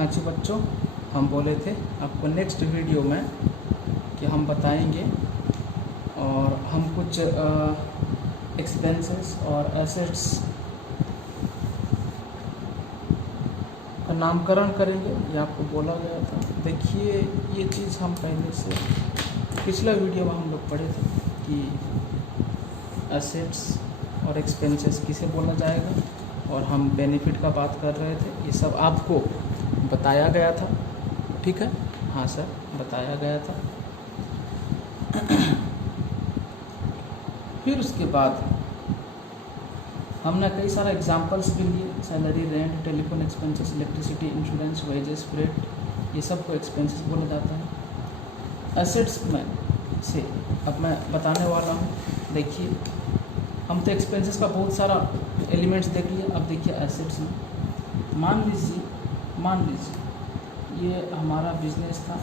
हाँ जी बच्चों, हम बोले थे आपको नेक्स्ट वीडियो में कि हम बताएंगे और हम कुछ एक्सपेंसेस और एसेट्स का नामकरण करेंगे, ये आपको बोला गया था। देखिए ये चीज़ हम पहले से पिछला वीडियो में हम लोग पढ़े थे कि एसेट्स और एक्सपेंसेस किसे बोला जाएगा, और हम बेनिफिट का बात कर रहे थे। ये सब आपको बताया गया था, ठीक है? हाँ सर, बताया गया था। फिर उसके बाद हमने कई सारा एग्जांपल्स भी लिए, salary, rent, telephone expenses, electricity, insurance, wages, freight, ये सब को एक्सपेंसेस बोला जाता है। एसेट्स में से अब मैं बताने वाला हूँ। देखिए हम तो एक्सपेंसेस का बहुत सारा एलिमेंट्स देख लिए, अब देखिए एसेट्स में मान लीजिए ये हमारा बिजनेस था,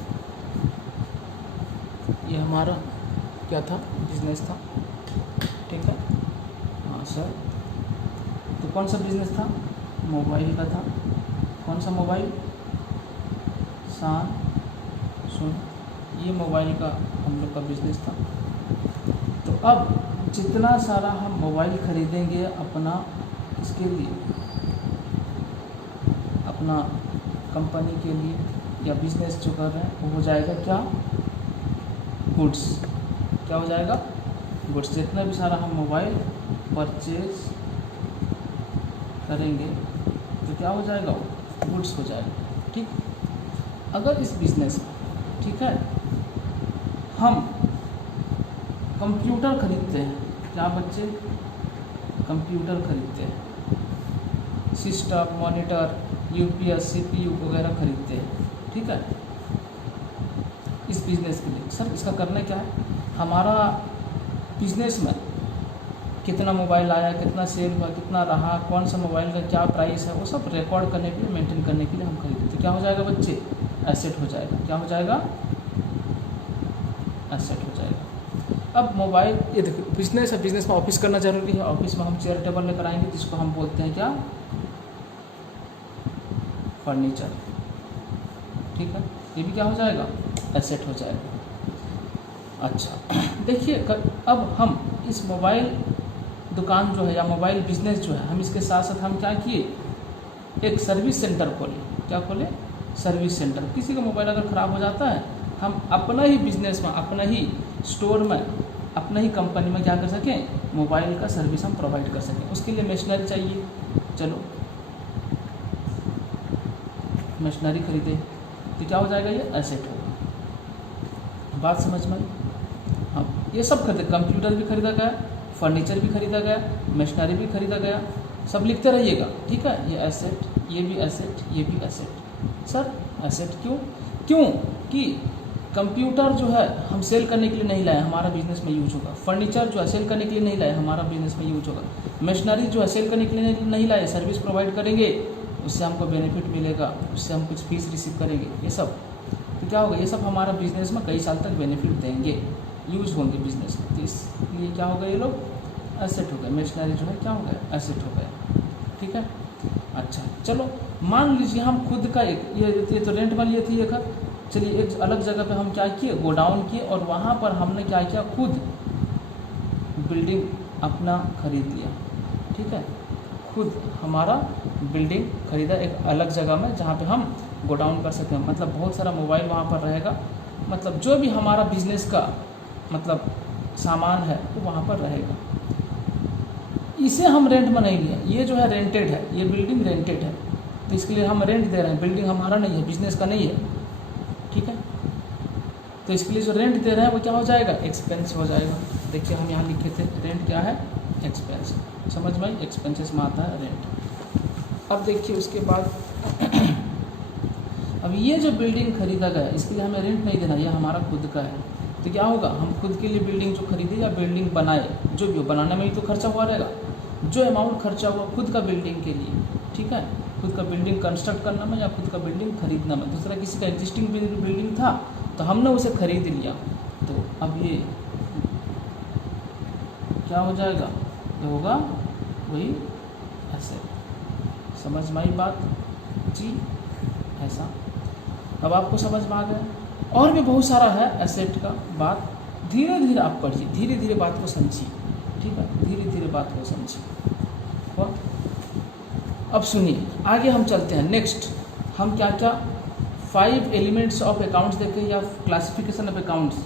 ये हमारा क्या था, बिजनेस था, ठीक है? हाँ सर, तो कौन सा बिजनेस था? मोबाइल का था। कौन सा मोबाइल? सुन, ये मोबाइल का हम लोग का बिजनेस था। तो अब जितना सारा हम मोबाइल खरीदेंगे अपना, इसके लिए, अपना कंपनी के लिए या बिजनेस जो कर रहे हैं, वो हो जाएगा क्या? गुड्स। क्या हो जाएगा? गुड्स। जितना भी सारा हम मोबाइल परचेज करेंगे तो क्या हो जाएगा? वो गुड्स हो जाएगा, ठीक? अगर इस बिजनेस में, ठीक है, हम कंप्यूटर खरीदते हैं, क्या बच्चे? कंप्यूटर खरीदते हैं, सिस्टम, मॉनिटर, यूपीएस, सीपीयू वगैरह खरीदते हैं, ठीक है, इस बिज़नेस के लिए। सर इसका करना क्या है? हमारा बिज़नेस में कितना मोबाइल आया, कितना सेल हुआ, कितना रहा, कौन सा मोबाइल का क्या प्राइस है, वो सब रिकॉर्ड करने के लिए, मेंटेन करने के लिए हम खरीदते। तो क्या हो जाएगा बच्चे? एसेट हो जाएगा। क्या हो जाएगा? एसेट हो जाएगा। अब मोबाइल, ये देखो बिजनेस है, बिजनेस में ऑफिस करना जरूरी है। ऑफिस में हम चेयर टेबल लेकर आएंगे, जिसको हम बोलते हैं क्या? फर्नीचर, ठीक है? ये भी क्या हो जाएगा? एसेट हो जाएगा। अच्छा देखिए, अब हम इस मोबाइल दुकान जो है या मोबाइल बिजनेस जो है, हम इसके साथ साथ हम क्या किए? एक सर्विस सेंटर खोले। क्या खोले? Service centre. किसी का मोबाइल अगर ख़राब हो जाता है, हम अपना ही बिजनेस में, अपना ही स्टोर में, अपना ही कंपनी में क्या कर सकें? मोबाइल का सर्विस हम प्रोवाइड कर सकें। उसके लिए मशीनरी चाहिए, चलो मशीनरी खरीदे, तो क्या हो जाएगा? ये एसेट होगा। बात समझ में आई? हाँ, ये सब खरीदे, कंप्यूटर भी खरीदा गया, फर्नीचर भी खरीदा गया, मशीनरी भी खरीदा गया, सब लिखते रहिएगा, ठीक है? ये एसेट, ये भी एसेट, ये भी एसेट। सर एसेट क्यों कि कंप्यूटर जो है हम सेल करने के लिए नहीं लाए, हमारा बिजनेस में यूज होगा। फर्नीचर जो है सेल करने के लिए नहीं लाए, हमारा बिजनेस में यूज होगा। मशीनरी जो है सेल करने के लिए नहीं लाए, सर्विस प्रोवाइड करेंगे, उससे हमको बेनिफिट मिलेगा, उससे हम कुछ फीस रिसीव करेंगे, ये सब। तो क्या होगा? ये सब हमारा बिजनेस में कई साल तक बेनिफिट देंगे, यूज होंगे बिजनेस में। तो इसलिए क्या होगा? ये लोग एसेट हो गए। मशीनरी जो है क्या हो गया? एसेट हो गया, ठीक है? अच्छा चलो, मान लीजिए हम खुद का एक, ये तो रेंट में लिए थी एक, चलिए एक अलग जगह पे हम क्या किए? गोडाउन किए, और वहाँ पर हमने क्या किया? खुद बिल्डिंग अपना खरीद लिया, ठीक है? खुद हमारा बिल्डिंग खरीदा एक अलग जगह में, जहाँ पे हम गोडाउन कर सकते हैं। मतलब बहुत सारा मोबाइल वहाँ पर रहेगा, मतलब जो भी हमारा बिजनेस का मतलब सामान है वो वहाँ पर रहेगा। इसे हम रेंट में नहीं लिए, ये जो है रेंटेड है, ये बिल्डिंग रेंटेड है, तो इसके लिए हम रेंट दे रहे हैं। बिल्डिंग हमारा नहीं है, बिजनेस का नहीं है, ठीक है? तो इसके लिए जो रेंट दे रहे हैं वो क्या हो जाएगा? एक्सपेंस हो जाएगा। देखिए हम यहाँ लिखे थे, रेंट क्या है? एक्सपेंस। समझ में आई? एक्सपेंसेस में आता है रेंट। अब देखिए उसके बाद अब ये जो बिल्डिंग खरीदा गया, इसके लिए हमें रेंट नहीं देना, ये हमारा खुद का है। तो क्या होगा? हम खुद के लिए बिल्डिंग जो खरीदे या बिल्डिंग बनाए, जो भी हो, बनाने में ही तो खर्चा हुआ रहेगा। जो अमाउंट खर्चा हुआ खुद का बिल्डिंग के लिए, ठीक है, खुद का बिल्डिंग कंस्ट्रक्ट करना में या खुद का बिल्डिंग खरीदना में, दूसरा किसी का एग्जिस्टिंग बिल्डिंग था तो हमने उसे खरीद लिया, तो अब ये क्या हो जाएगा? ये होगा वही एसेट। समझ में आई बात जी? ऐसा। अब आपको समझ में आ गया। और भी बहुत सारा है एसेट का बात, धीरे धीरे आप पढ़िए, धीरे धीरे बात को समझिए, ठीक है, धीरे धीरे बात को समझिए। और अब सुनिए, आगे हम चलते हैं। नेक्स्ट हम क्या क्या 5 एलिमेंट्स ऑफ अकाउंट्स देखें, या क्लासिफिकेशन ऑफ अकाउंट्स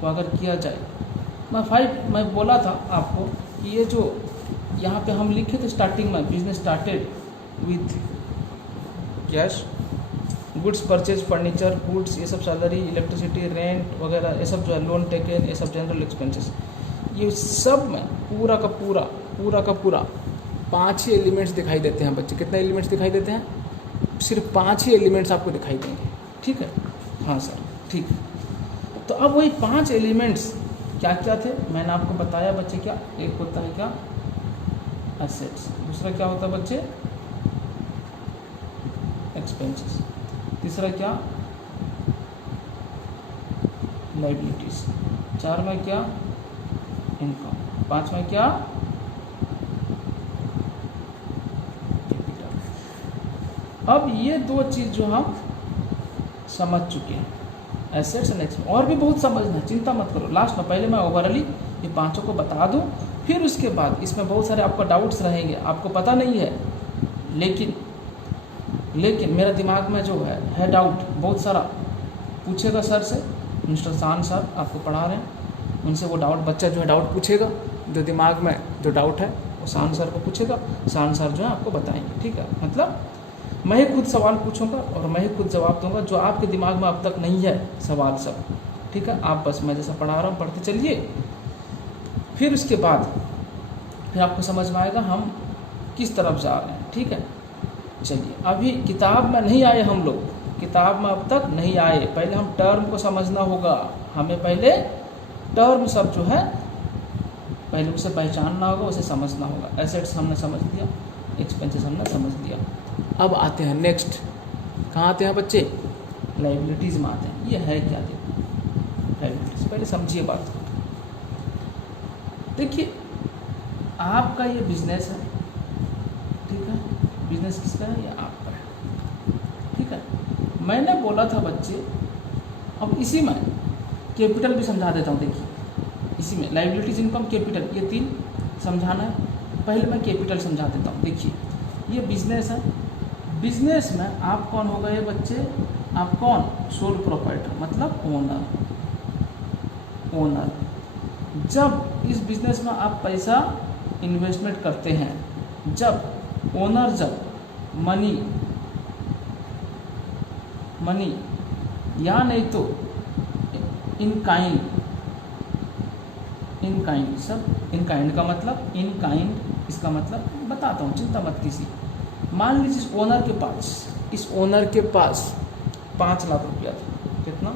को अगर किया जाए। मैं बोला था आपको कि ये जो यहाँ पे हम लिखे थे स्टार्टिंग में, business started with cash, goods purchase, furniture, goods, ये सब सैलरी, इलेक्ट्रिसिटी, रेंट वगैरह, ये सब जो है लोन टेकन, ये सब जनरल एक्सपेंसेस, ये सब में पूरा का पूरा 5 ही एलिमेंट्स दिखाई देते हैं बच्चे। कितने एलिमेंट्स दिखाई देते हैं? सिर्फ 5 ही एलिमेंट्स आपको दिखाई देंगे, ठीक है। हाँ सर, ठीक है। तो अब वही 5 एलिमेंट्स क्या क्या थे मैंने आपको बताया बच्चे। क्या एक होता है क्या एसेट्स, दूसरा क्या होता है बच्चे एक्सपेंसेस, तीसरा क्या लायबिलिटीज, 4 में क्या इनकम, 5 में क्या कैपिटल। अब ये 2 चीज़ जो हम समझ चुके हैं, एसेट्स एंड एक्सपेंस। और भी बहुत समझना है, चिंता मत करो। लास्ट में पहले मैं ओवरऑली ये 5 को बता दूं, फिर उसके बाद इसमें बहुत सारे आपको डाउट्स रहेंगे, आपको पता नहीं है, लेकिन मेरा दिमाग में जो है डाउट बहुत सारा। पूछेगा सर से, मिस्टर शान सर आपको पढ़ा रहे हैं, उनसे वो डाउट बच्चा जो है डाउट पूछेगा, जो दिमाग में जो डाउट है वो शान सर को पूछेगा, शान सर जो है आपको बताएंगे, ठीक है। मतलब मैं ही खुद सवाल पूछूंगा और मैं ही खुद जवाब दूंगा, जो आपके दिमाग में अब तक नहीं है सवाल सब, ठीक है। आप बस मैं जैसा पढ़ा रहा हूँ पढ़ते चलिए, फिर उसके बाद फिर आपको समझ में आएगा हम किस तरफ जा रहे हैं, ठीक है। चलिए, अभी किताब में नहीं आए हम लोग, किताब में अब तक नहीं आए। पहले हम टर्म को समझना होगा, हमें पहले टर्म सब जो है पहले उसे पहचानना होगा, उसे समझना होगा। एसेट्स हमने समझ लिया, एक्सपेंसेस हमने समझ लिया। अब आते हैं नेक्स्ट, कहाँ आते हैं बच्चे? लायबिलिटीज़ में आते हैं। ये है क्या? देखो लायबिलिटीज़, पहले समझिए बात को। देखिए, आपका ये बिजनेस है, ठीक है। बिजनेस किसका है? ये आपका है, ठीक है। मैंने बोला था बच्चे, अब इसी में कैपिटल भी समझा देता हूँ। देखिए, इसी में लायबिलिटीज, इनकम, कैपिटल, ये 3 समझाना है। पहले मैं कैपिटल समझा देता हूँ। देखिए, ये बिजनेस है, बिजनेस में आप कौन हो गए बच्चे? आप कौन? सोल प्रोप्राइटर, मतलब ओनर। जब इस बिजनेस में आप पैसा इन्वेस्टमेंट करते हैं, जब ओनर, जब मनी या नहीं तो इन काइंड, सब इन काइंड का मतलब, इन काइंड इसका मतलब बताता हूँ, चिंता मत कीजिए। मान लीजिए इस ओनर के पास 5 लाख रुपया था। कितना?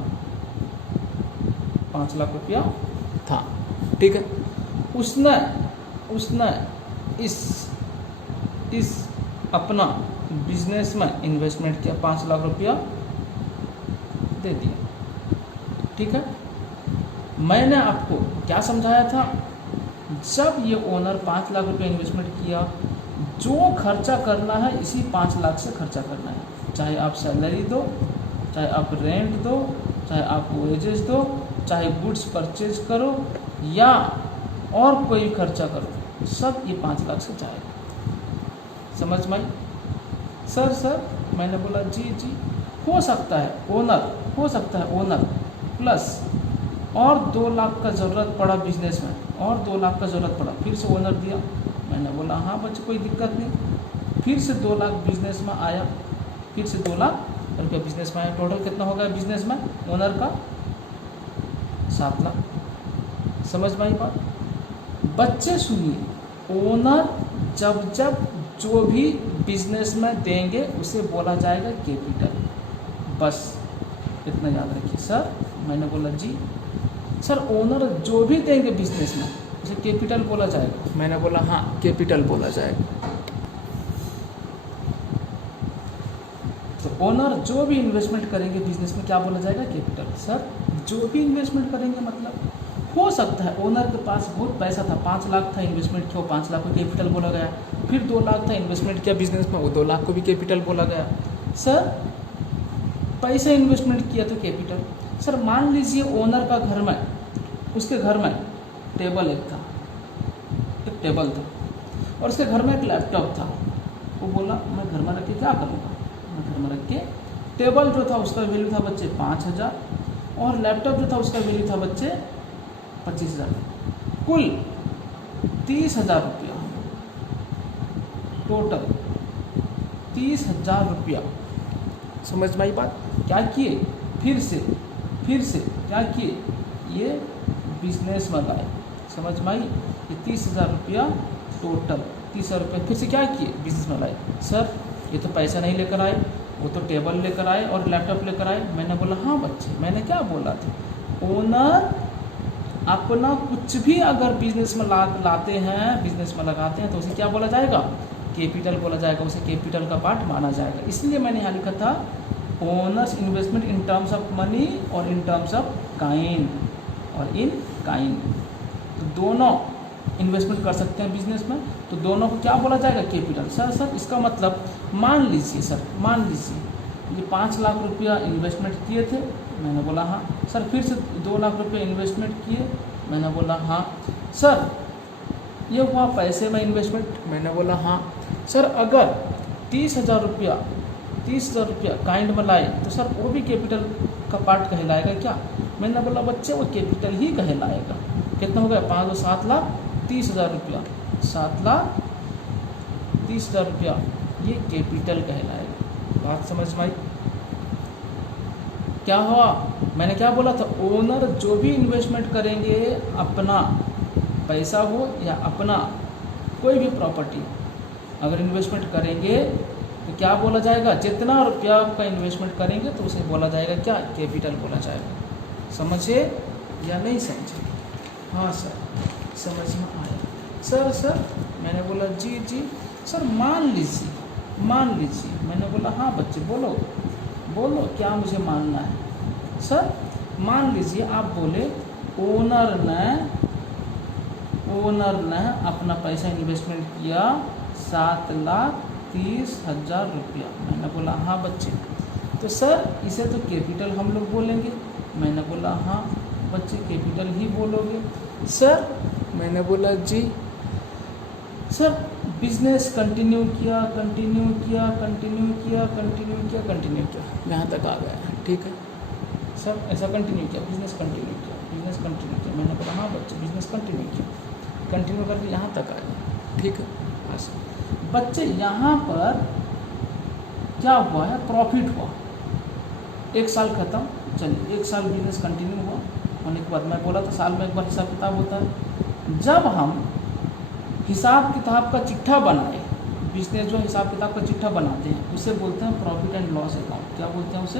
5 लाख रुपया था, ठीक है। उसने इस अपना बिजनेस में इन्वेस्टमेंट किया, 5 लाख रुपया दे दिया, ठीक है। मैंने आपको क्या समझाया था? जब ये ओनर 5 लाख रुपया इन्वेस्टमेंट किया, जो खर्चा करना है इसी 5 लाख से खर्चा करना है। चाहे आप सैलरी दो, चाहे आप रेंट दो, चाहे आप वेजेस दो, चाहे गुड्स परचेज करो या और कोई खर्चा करो, सब ये 5 लाख से जाएगा। समझ में आई? सर मैंने बोला जी, हो सकता है ओनर प्लस और 2 लाख का ज़रूरत पड़ा बिजनेस में, और 2 लाख का ज़रूरत पड़ा, फिर से ओनर दिया। मैंने बोला हाँ बच्चे, कोई दिक्कत नहीं। फिर से 2 लाख बिजनेस में आया, फिर से 2 लाख रुपया बिजनेस में आया। टोटल कितना हो गया बिजनेस में ओनर का? 7 लाख। समझ में आई बात? बच्चे सुनिए, ओनर जब जो भी बिजनेस में देंगे उसे बोला जाएगा कैपिटल। बस इतना याद रखिए। सर मैंने बोला जी सर, ओनर जो भी देंगे बिजनेस में उसे कैपिटल बोला जाएगा। मैंने बोला हाँ, कैपिटल बोला जाएगा। तो ओनर जो भी इन्वेस्टमेंट करेंगे बिजनेस में क्या बोला जाएगा? कैपिटल। सर जो भी इन्वेस्टमेंट करेंगे मतलब हो सकता है ओनर के पास बहुत पैसा था, 5 लाख था इन्वेस्टमेंट किया, 5 लाख को कैपिटल बोला गया। फिर 2 लाख था इन्वेस्टमेंट किया बिजनेस में, वो 2 लाख को भी कैपिटल बोला गया। सर पैसे इन्वेस्टमेंट किया तो कैपिटल। सर मान लीजिए ओनर का घर में, उसके घर में टेबल एक टेबल था और उसके घर में एक लैपटॉप था। वो बोला मैं घर में रख के क्या करूँगा, मैं घर में रख के टेबल जो था उसका वैल्यू था बच्चे 5,000 और लैपटॉप जो था उसका वैल्यू था बच्चे 25,000, कुल 30,000 रुपया, टोटल 30,000 रुपया। समझ में आई बात? क्या किए, फिर से क्या किए, ये बिजनेस में लाए। समझ में आई? ये 30,000 रुपया टोटल, 30,000 रुपया फिर से क्या किए, बिजनेस में लाए। सर ये तो पैसा नहीं लेकर आए, वो तो टेबल लेकर आए और लैपटॉप लेकर आए। मैंने बोला हाँ बच्चे, मैंने क्या बोला था, ओनर अपना कुछ भी अगर बिजनेस में लाते हैं, बिजनेस में लगाते हैं तो उसे क्या बोला जाएगा, कैपिटल बोला जाएगा, उसे कैपिटल का पार्ट माना जाएगा। इसलिए मैंने यहाँ लिखा था owners investment in terms of money और इन टर्म्स ऑफ काइंड और इन काइंड। तो दोनों इन्वेस्टमेंट कर सकते हैं बिजनेस में, तो दोनों को क्या बोला जाएगा, कैपिटल। सर इसका मतलब मान लीजिए ये 5 लाख रुपया इन्वेस्टमेंट किए थे। मैंने बोला हाँ। सर फिर से 2 लाख रुपये इन्वेस्टमेंट किए। मैंने बोला हाँ। सर ये हुआ पैसे में इन्वेस्टमेंट। मैंने बोला हाँ। सर अगर 30,000 रुपया काइंड में लाए तो सर वो भी कैपिटल का पार्ट कहलाएगा क्या? मैंने बोला बच्चे वो कैपिटल ही कहलाएगा। कितना हो गया, 5 और 7 लाख 30,000 रुपया, 7,30,000 रुपया ये कैपिटल कहलाएगा। बात समझ में आई? क्या हुआ, मैंने क्या बोला था, ओनर जो भी इन्वेस्टमेंट करेंगे, अपना पैसा हो या अपना कोई भी प्रॉपर्टी अगर इन्वेस्टमेंट करेंगे तो क्या बोला जाएगा, जितना रुपया का इन्वेस्टमेंट करेंगे तो उसे बोला जाएगा क्या, कैपिटल बोला जाएगा। समझे या नहीं समझे? हाँ सर समझ में आया। सर मैंने बोला जी सर मान लीजिए। मैंने बोला हाँ बच्चे बोलो क्या मुझे मानना है। सर मान लीजिए आप बोले ओनर ने अपना पैसा इन्वेस्टमेंट किया 7,30,000 रुपया। मैंने बोला हाँ बच्चे, तो सर इसे तो कैपिटल हम लोग बोलेंगे। मैंने बोला हाँ बच्चे कैपिटल ही बोलोगे। सर मैंने बोला जी। सर बिजनेस कंटिन्यू किया, यहाँ तक आ गया, ठीक है सर, ऐसा कंटिन्यू किया, बिजनेस कंटिन्यू किया। मैंने बोला हाँ बच्चे बिजनेस कंटिन्यू करके यहाँ तक आ गया, ठीक है। बस बच्चे यहाँ पर क्या हुआ है, प्रॉफिट हुआ, 1 साल ख़त्म। चलिए 1 साल बिजनेस कंटिन्यू हुआ, होने के बाद मैं बोला था साल में एक बार हिसाब किताब होता है। जब हम हिसाब किताब का चिट्ठा बनाए, बिजनेस जो हिसाब किताब का चिट्ठा बनाते हैं उसे बोलते हैं प्रॉफिट एंड लॉस अकाउंट। क्या बोलते हैं उसे,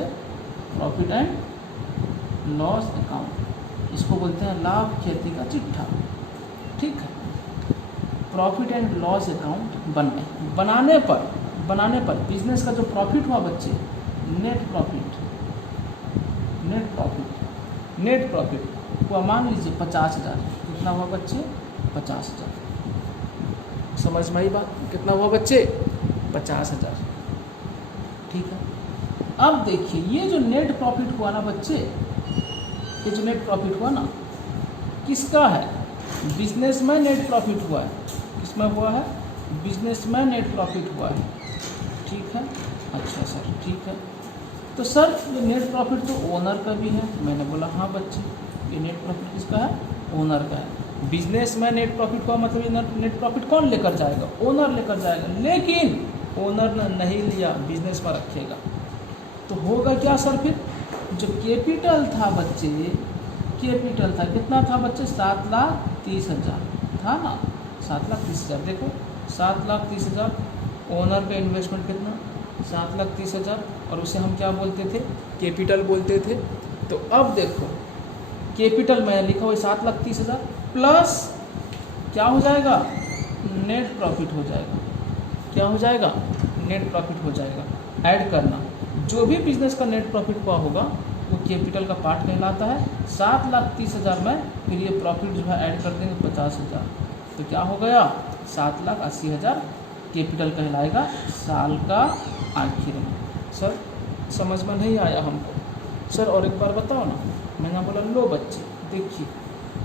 प्रॉफिट एंड लॉस अकाउंट। इसको बोलते हैं लाभ खेती का चिट्ठा, ठीक है। प्रॉफिट एंड लॉस अकाउंट बनाने पर बिजनेस का जो प्रॉफिट हुआ बच्चे, नेट प्रॉफिट हुआ, मान लीजिए 50,000। कितना हुआ बच्चे, 50,000। समझ में आई बात, कितना हुआ बच्चे, 50,000, ठीक है। अब देखिए ये जो नेट प्रॉफिट हुआ ना बच्चे, ये जो नेट प्रॉफिट हुआ ना किसका है, बिजनेस में नेट प्रॉफिट हुआ है। किसमें हुआ है, बिजनेस में नेट प्रॉफिट हुआ है, ठीक है। अच्छा सर ठीक है, तो सर ये नेट प्रॉफिट तो ओनर का भी है। मैंने बोला हाँ बच्चे, ये नेट प्रॉफिट किसका है, ओनर का है। बिजनेस में नेट प्रॉफिट हुआ मतलब ये नेट प्रॉफिट कौन लेकर जाएगा, ओनर लेकर जाएगा। लेकिन ओनर ने नहीं लिया, बिजनेस में रखेगा, तो होगा क्या सर, फिर जो कैपिटल था बच्चे, कैपिटल था कितना था बच्चे, 7,30,000 था ना, 7,30,000। देखो 7,30,000, ओनर का इन्वेस्टमेंट कितना, 7,30,000, और उसे हम क्या बोलते थे, कैपिटल बोलते थे। तो अब देखो कैपिटल में लिखा हुआ 7,30,000 प्लस क्या हो जाएगा, नेट प्रॉफिट हो जाएगा। क्या हो जाएगा, नेट प्रॉफिट हो जाएगा। ऐड करना, जो भी बिजनेस का नेट प्रॉफिट हुआ होगा वो कैपिटल का पार्ट कहलाता है। 7,30,000 में फिर ये प्रॉफिट जो है ऐड कर देंगे 50,000, तो क्या हो गया, 7,80,000 कैपिटल कहलाएगा साल का आखिर में। सर समझ में नहीं आया हमको। सर और एक बार बताओ ना। मैंने बोला लो बच्चे देखिए,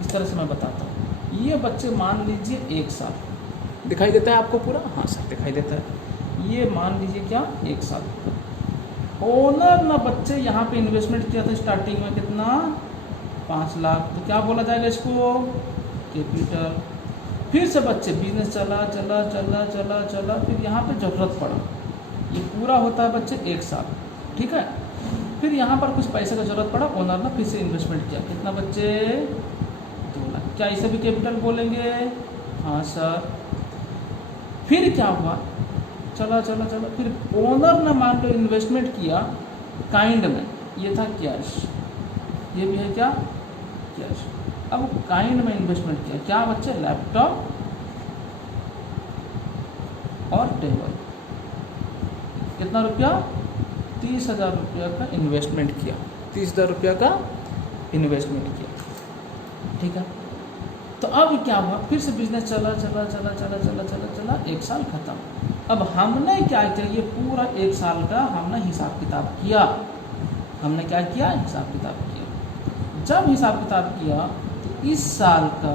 इस तरह से मैं बताता हूँ। ये बच्चे मान लीजिए 1 साल, दिखाई देता है आपको पूरा? हाँ सर दिखाई देता है। ये मान लीजिए क्या 1 साल। ओनर ना बच्चे यहाँ पे इन्वेस्टमेंट किया था स्टार्टिंग में कितना, 5 लाख, तो क्या बोला जाएगा इसको, कैपिटल। फिर से बच्चे बिजनेस चला चला चला चला चला, फिर यहाँ पे ज़रूरत पड़ा, ये पूरा होता है बच्चे 1 साल, ठीक है। फिर यहाँ पर कुछ पैसे का ज़रूरत पड़ा, ओनर ने फिर से इन्वेस्टमेंट किया, कितना बच्चे, 2 लाख। क्या इसे भी कैपिटल बोलेंगे? हाँ सर। फिर क्या हुआ, चला चला चला, फिर ओनर ने मान लो इन्वेस्टमेंट किया काइंड में, ये था कैश, ये भी है क्या, कैश। अब काइंड में इन्वेस्टमेंट किया, क्या बच्चे, लैपटॉप और टेबल। कितना रुपया, 30,000 रुपया का इन्वेस्टमेंट किया, 30,000 रुपया का इन्वेस्टमेंट किया, ठीक है। तो अब क्या हुआ, फिर से बिजनेस चला चला चला चला चला चला चला, 1 साल खत्म। अब हमने क्या किया, ये पूरा 1 साल का हमने हिसाब किताब किया। हमने क्या किया, हिसाब किताब किया। जब हिसाब किताब किया तो इस साल का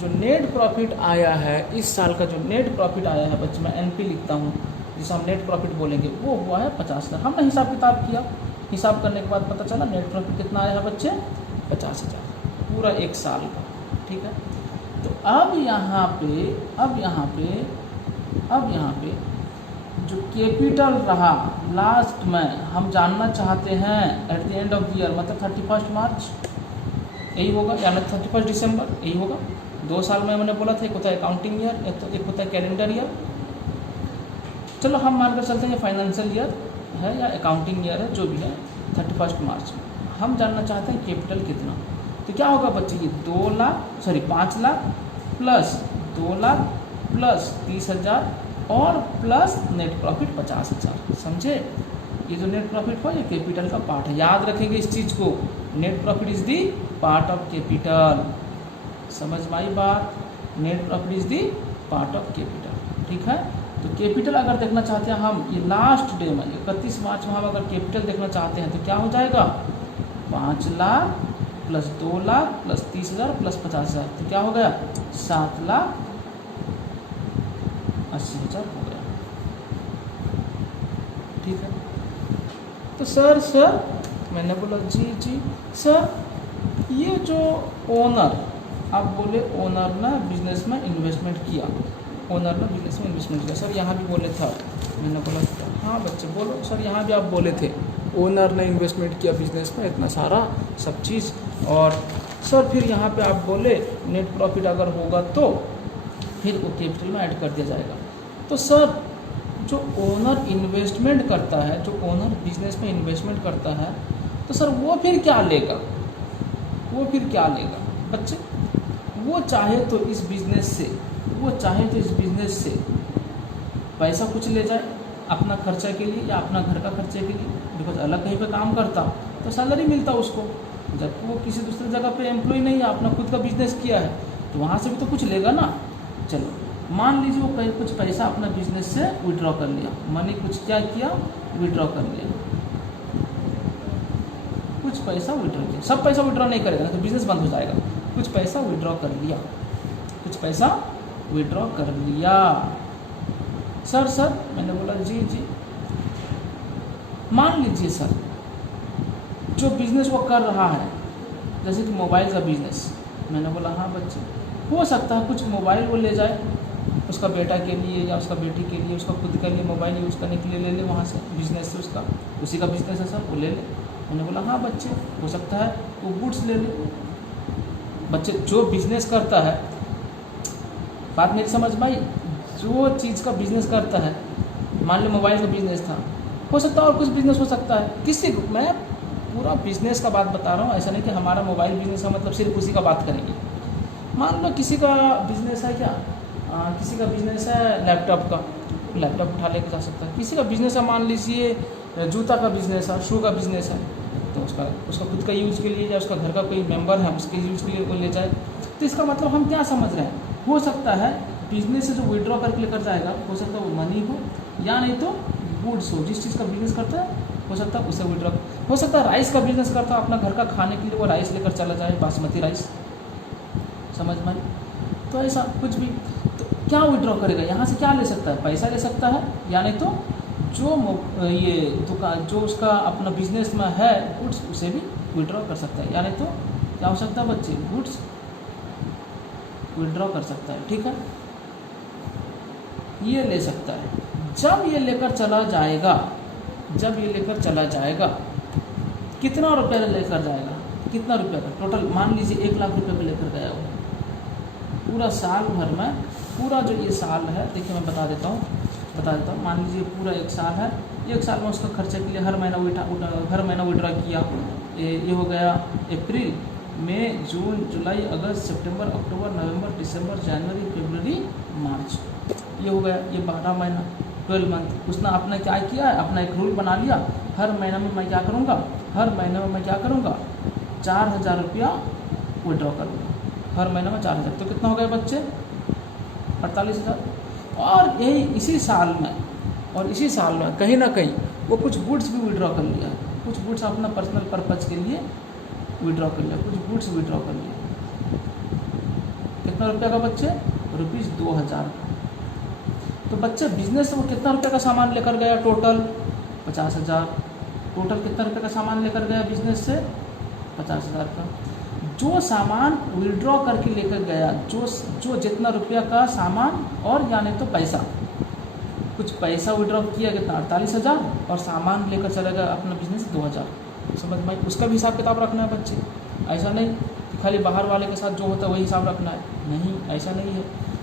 जो नेट प्रॉफिट आया है, इस साल का जो नेट प्रॉफिट आया है बच्चे, मैं एनपी लिखता हूँ जिसे हम नेट प्रॉफिट बोलेंगे, वो हुआ है 50 लाख। हमने हिसाब किताब किया, हिसाब करने के बाद पता चला नेट प्रॉफिट कितना आया है बच्चे, 50,000, पूरा 1 साल का, ठीक है। तो अब यहाँ पे जो कैपिटल रहा लास्ट में, हम जानना चाहते हैं at the end of the year, मतलब 31 मार्च यही होगा, या 31 दिसंबर यही होगा। 2 साल में मैंने बोला था, एक होता है अकाउंटिंग ईयर, एक होता है कैलेंडर ईयर। चलो हम मानकर चलते हैं ये फाइनेंशियल ईयर है या अकाउंटिंग ईयर है, जो भी है, 31 मार्च में हम जानना चाहते हैं कैपिटल कितना। तो क्या होगा बच्चे, ये 5 लाख प्लस 2 लाख प्लस 30,000 और प्लस नेट प्रॉफिट 50,000, समझे। ये जो नेट प्रॉफिट हुआ ये कैपिटल का पार्ट है, याद रखेंगे इस चीज़ को, net profit is the part of capital. समझ में आई बात, net profit is the part of capital, ठीक है। तो कैपिटल अगर देखना चाहते हैं हम, ये लास्ट डे में 31 मार्च में हम अगर कैपिटल देखना चाहते हैं तो क्या हो जाएगा, 5 lakh plus 2 lakh plus 30,000 plus 50,000, तो क्या हो गया, 7,80,000 हो गया, ठीक है। तो सर मैंने बोला जी सर, ये जो ओनर, आप बोले ओनर ने बिजनेस में इन्वेस्टमेंट किया, ओनर ने बिजनेस में इन्वेस्टमेंट किया। सर यहाँ भी बोले था, मैंने बोला हाँ बच्चे बोलो सर, यहाँ भी आप बोले थे ओनर ने इन्वेस्टमेंट किया बिजनेस में इतना सारा सब चीज़। और सर फिर यहाँ पे आप बोले नेट प्रॉफिट अगर होगा तो फिर वो कैपिटल में ऐड कर दिया जाएगा। तो सर जो ओनर इन्वेस्टमेंट करता है, जो ओनर बिजनेस में इन्वेस्टमेंट करता है, तो सर वो फिर क्या लेगा, बच्चे, वो चाहे तो इस बिज़नेस से पैसा कुछ ले जाए अपना खर्चा के लिए या अपना घर का खर्चे के लिए, बिकॉज अलग कहीं पे काम करता तो सैलरी मिलता उसको, जबकि वो किसी दूसरी जगह पे एम्प्लॉय नहीं है, अपना खुद का बिजनेस किया है तो वहाँ से भी तो कुछ लेगा ना। चलो मान लीजिए वो कहीं कुछ पैसा अपना बिजनेस से विड्रॉ कर लिया, मनी कुछ क्या किया, विड्रॉ कर लिया, कुछ पैसा विड्रॉ किया, सब पैसा विड्रॉ नहीं करेगा तो बिजनेस बंद हो जाएगा। कुछ पैसा विड्रॉ कर लिया, सर मैंने बोला जी मान लीजिए सर जो बिज़नेस वो कर रहा है, जैसे कि मोबाइल का बिज़नेस, मैंने बोला हाँ बच्चे, हो सकता है कुछ मोबाइल वो ले जाए उसका बेटा के लिए या उसका बेटी के लिए, उसका खुद के लिए मोबाइल यूज़ करने के लिए ले ले वहाँ से बिज़नेस से, उसका उसी का बिज़नेस है सर, वो ले ले। मैंने बोला हाँ बच्चे, हो सकता है वो गुड्स ले ले। बच्चे जो बिज़नेस करता है, बात मेरी समझ में आई, जो चीज़ का बिज़नेस करता है, मान लो मोबाइल का बिज़नेस था, हो सकता है और कुछ बिज़नेस हो सकता है, किसी को, मैं पूरा बिज़नेस का बात बता रहा हूँ, ऐसा नहीं कि हमारा मोबाइल बिज़नेस का मतलब सिर्फ उसी का बात करेंगे। मान लो किसी का बिज़नेस है क्या, किसी का बिज़नेस है लैपटॉप का, लैपटॉप उठा लेके जा सकता है। किसी का बिज़नेस है, मान लीजिए जूता का बिज़नेस है, शू का बिज़नेस है, तो उसका खुद का यूज़ के लिए या उसका घर का कोई मेंबर है उसके यूज़ के लिए वो ले जाए। तो इसका मतलब हम क्या समझ रहे हैं, हो सकता है बिज़नेस से जो विड्रॉ करके लेकर जाएगा, हो सकता है वो मनी हो या नहीं तो गुड्स हो, जिस चीज़ का बिज़नेस करता है हो सकता है उसे विड्रॉ, हो सकता है राइस का बिजनेस करता है अपना घर का खाने के लिए, वो राइस लेकर चला जाए, बासमती राइस, समझ में आई? तो ऐसा कुछ भी, तो क्या विड्रॉ करेगा, यहाँ से क्या ले सकता है, पैसा ले सकता है, या नहीं तो जो ये दुकान जो उसका अपना बिजनेस में है गुड्स उसे भी विड्रॉ कर सकता है, या नहीं तो क्या हो सकता है बच्चे, गुड्स विड्रॉ कर सकता है। ठीक है, ये ले सकता है। जब ये लेकर चला जाएगा, जब ये लेकर चला जाएगा, कितना रुपया लेकर जाएगा, कितना रुपया का टोटल, मान लीजिए 1 लाख रुपये का लेकर गया हो, पूरा साल भर में, पूरा जो ये साल है, देखिए मैं बता देता हूँ, मान लीजिए पूरा 1 साल है, 1 साल में उसका खर्चे के लिए हर महीना विड्रॉ किया, ये हो गया अप्रैल, मई, जून, जुलाई, अगस्त, सितंबर, अक्टूबर, नवंबर, दिसंबर, जनवरी, फरवरी, मार्च, ये हो गया, ये 12 महीना, 12 मंथ। उसने आपने क्या किया है, अपना एक रूल बना लिया, हर महीने में मैं क्या करूँगा, हर महीने में मैं क्या करूँगा, 4000 रुपया विड्रॉ करूँगा, हर महीने में 4000, तो कितना हो गया बच्चे, 48,000। और यही इसी साल में कहीं ना कहीं वो कुछ गुड्स भी विड्रॉ कर लिया, कुछ गुड्स अपना पर्सनल पर्पज़ के लिए विड्रॉ कर लिया, कुछ गुड्स विड्रॉ कर लिया, कितना रुपया का बच्चे, ₹2000 का। तो बच्चे बिजनेस से वो कितना रुपये का सामान लेकर गया, टोटल 50,000, टोटल कितना रुपये का सामान लेकर गया बिजनेस से, 50,000 का। जो सामान विड्रॉ करके लेकर गया, जो जितना रुपया का सामान और यानी तो पैसा, कुछ पैसा विड्रॉ किया कितना, 48,000, और सामान लेकर चला गया अपना बिजनेस 2,000, समझ में, उसका भी हिसाब किताब रखना है बच्चे। ऐसा नहीं कि खाली बाहर वाले के साथ जो होता है वही हिसाब रखना है, नहीं, ऐसा नहीं है।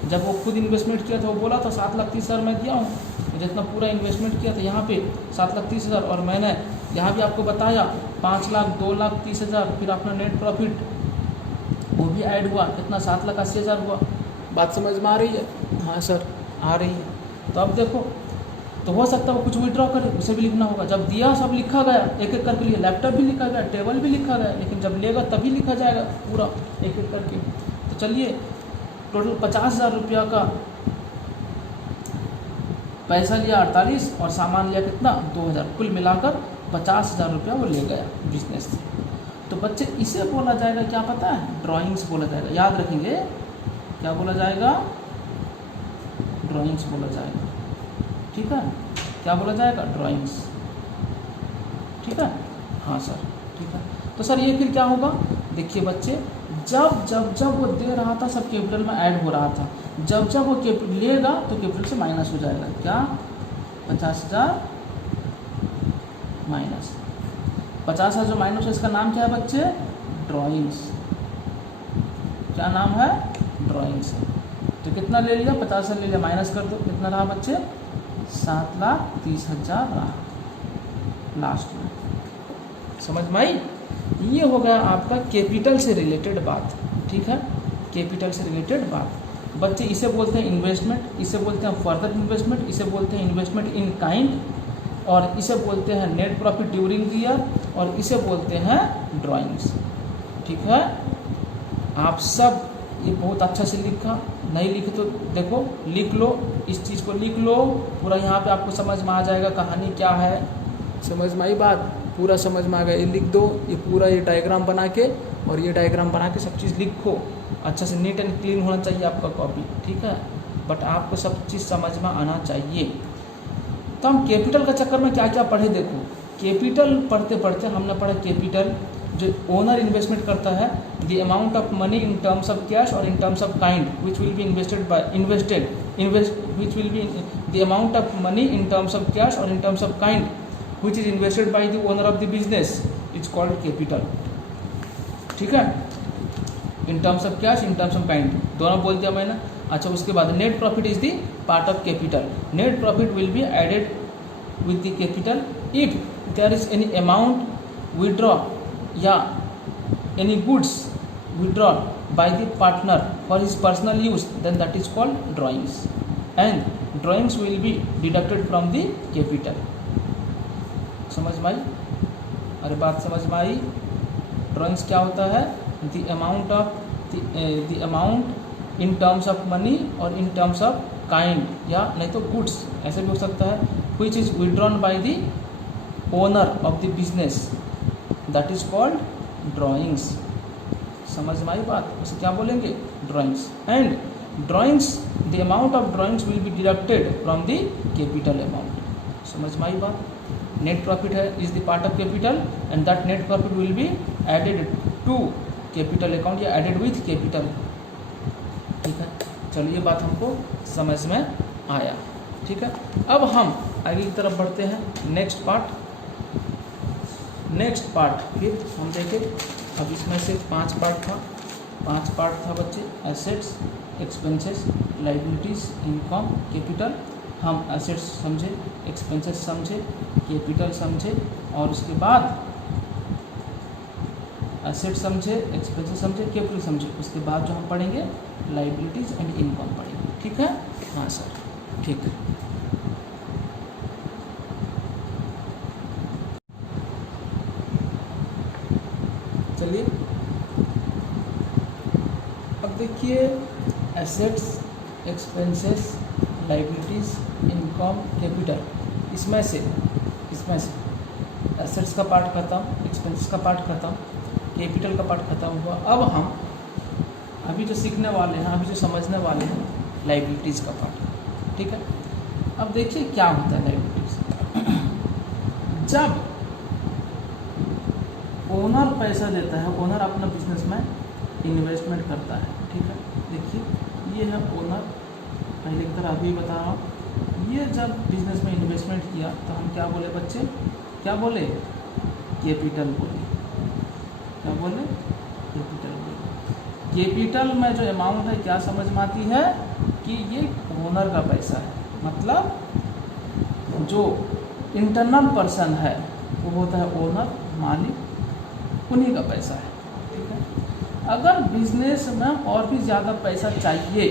जब वो खुद इन्वेस्टमेंट किया था, वो बोला था 7,30,000 मैं दिया हूँ, जितना पूरा इन्वेस्टमेंट किया था यहाँ पे 7,30,000, और मैंने यहाँ भी आपको बताया 5 लाख, 2,30,000, फिर अपना नेट प्रॉफिट वो भी ऐड हुआ, कितना, 7,80,000 हुआ। बात समझ में आ रही है? हाँ सर आ रही है। तो अब देखो, तो हो सकता है वो कुछ विड्रॉ करे, उसे भी लिखना होगा। जब दिया सब लिखा गया, एक एक करके लिए, लैपटॉप भी लिखा गया, टेबल भी लिखा गया, लेकिन जब लेगा तभी लिखा जाएगा पूरा एक एक करके। तो चलिए, टोटल 50,000 रुपया का पैसा लिया 48, और सामान लिया कितना, 2,000, कुल मिलाकर 50,000 रुपया वो ले गया बिजनेस से। तो बच्चे इसे बोला जाएगा, क्या पता है, ड्राइंग्स बोला जाएगा, याद रखेंगे, क्या बोला जाएगा, ड्राइंग्स बोला जाएगा। ठीक है, क्या बोला जाएगा, ड्राइंग्स। ठीक है, हाँ सर, ठीक है। तो सर ये फिर क्या होगा, देखिए बच्चे, जब वो दे रहा था सब कैपिटल में ऐड हो रहा था, जब वो लेगा तो कैपिटल से माइनस हो जाएगा, क्या, 50,000 माइनस 50,000 जो माइनस है, इसका नाम क्या है बच्चे, ड्राइंग्स। क्या नाम है, ड्राइंग्स है। तो कितना ले लिया, 50,000 ले लिया, माइनस कर दो, कितना रहा बच्चे, 7,30,000 रहा लास्ट में, समझ में आई? ये हो गया आपका कैपिटल से रिलेटेड बात। ठीक है, कैपिटल से रिलेटेड बात। बच्चे इसे बोलते हैं इन्वेस्टमेंट, इसे बोलते हैं फर्दर इन्वेस्टमेंट, इसे बोलते हैं इन्वेस्टमेंट इन काइंड, और इसे बोलते हैं net profit during the year, और इसे बोलते हैं ड्राइंग्स। ठीक है, आप सब ये बहुत अच्छा से लिखा, नहीं लिखे तो देखो लिख लो, इस चीज़ को लिख लो पूरा, यहाँ पे आपको समझ में आ जाएगा कहानी क्या है, समझ में आई बात, पूरा समझ में आ गया। ये लिख दो, ये पूरा ये डायग्राम बना के, और ये डायग्राम बना के सब चीज़ लिखो, अच्छा से नीट एंड क्लीन होना चाहिए आपका कॉपी। ठीक है, बट आपको सब चीज़ समझ में आना चाहिए। तो हम कैपिटल का चक्कर में क्या क्या पढ़े, देखो कैपिटल पढ़ते पढ़ते हमने पढ़ा कैपिटल जो ओनर इन्वेस्टमेंट करता है, the amount of money in terms of cash और in terms of kind which will be which will be the amount of money in terms of cash और in terms of kind which is invested by the owner of the business is called capital. ठीक है, in terms of cash, in terms of kind, दोनों बोल दिया मैंने। अच्छा, उसके बाद net profit is the part of capital. Net profit will be added with the capital if there is any amount withdraw या any goods withdrawn by the partner for his personal use, then that is called drawings, and drawings will be deducted from the capital. समझ में आई? अरे बात समझ में आई? Drawings क्या होता है, the amount in terms of money और in terms of kind, या नहीं तो goods ऐसे भी हो सकता है, which is withdrawn by the owner of the business, that is called drawings. समझ में आई बात, उसे क्या बोलेंगे, drawings. And drawings, the amount of drawings will be deducted from the capital amount. समझ में आई बात। नेट प्रॉफिट है is the part of capital and that net profit will be added to capital account या added with capital. ठीक है, चलिए ये बात हमको समझ में आया। ठीक है, अब हम आगे की तरफ बढ़ते हैं। नेक्स्ट पार्ट फिर हम देखें। अब इसमें से 5 पार्ट था बच्चे, assets, expenses, liabilities, income, capital. हम एसेट्स समझे, एक्सपेंसेस समझे, कैपिटल समझे, और उसके बाद एसेट्स समझे, एक्सपेंसेस समझे, कैपिटल समझे। उसके बाद जो हम पढ़ेंगे लाइबिलिटीज़ एंड इनकम पढ़ेंगे। ठीक है, हाँ सर, ठीक है। चलिए अब देखिए, assets, expenses, liabilities, income, capital, इसमें से एसेट्स का पार्ट खत्म, एक्सपेंसेस का पार्ट खत्म, कैपिटल का पार्ट खत्म हुआ। अब हम अभी जो सीखने वाले हैं, अभी जो समझने वाले हैं, लाइबिलिटीज़ का पार्ट। ठीक है, अब देखिए क्या होता है लाइबिलिटीज़। जब ओनर पैसा देता है, ओनर अपना बिजनेस में इन्वेस्टमेंट करता है। ठीक है, देखिए ये है ओनर, पहले की तरह अभी बता रहा हूँ। ये जब बिजनेस में इन्वेस्टमेंट किया तो हम क्या बोले बच्चे, क्या बोले, कैपिटल बोले। क्या बोले, कैपिटल बोले। कैपिटल में जो अमाउंट है क्या समझ में आती है कि ये ओनर का पैसा है, मतलब जो इंटरनल पर्सन है वो होता है ओनर, मालिक, उन्हीं का पैसा है। ठीक है, अगर बिजनेस में और भी ज़्यादा पैसा चाहिए,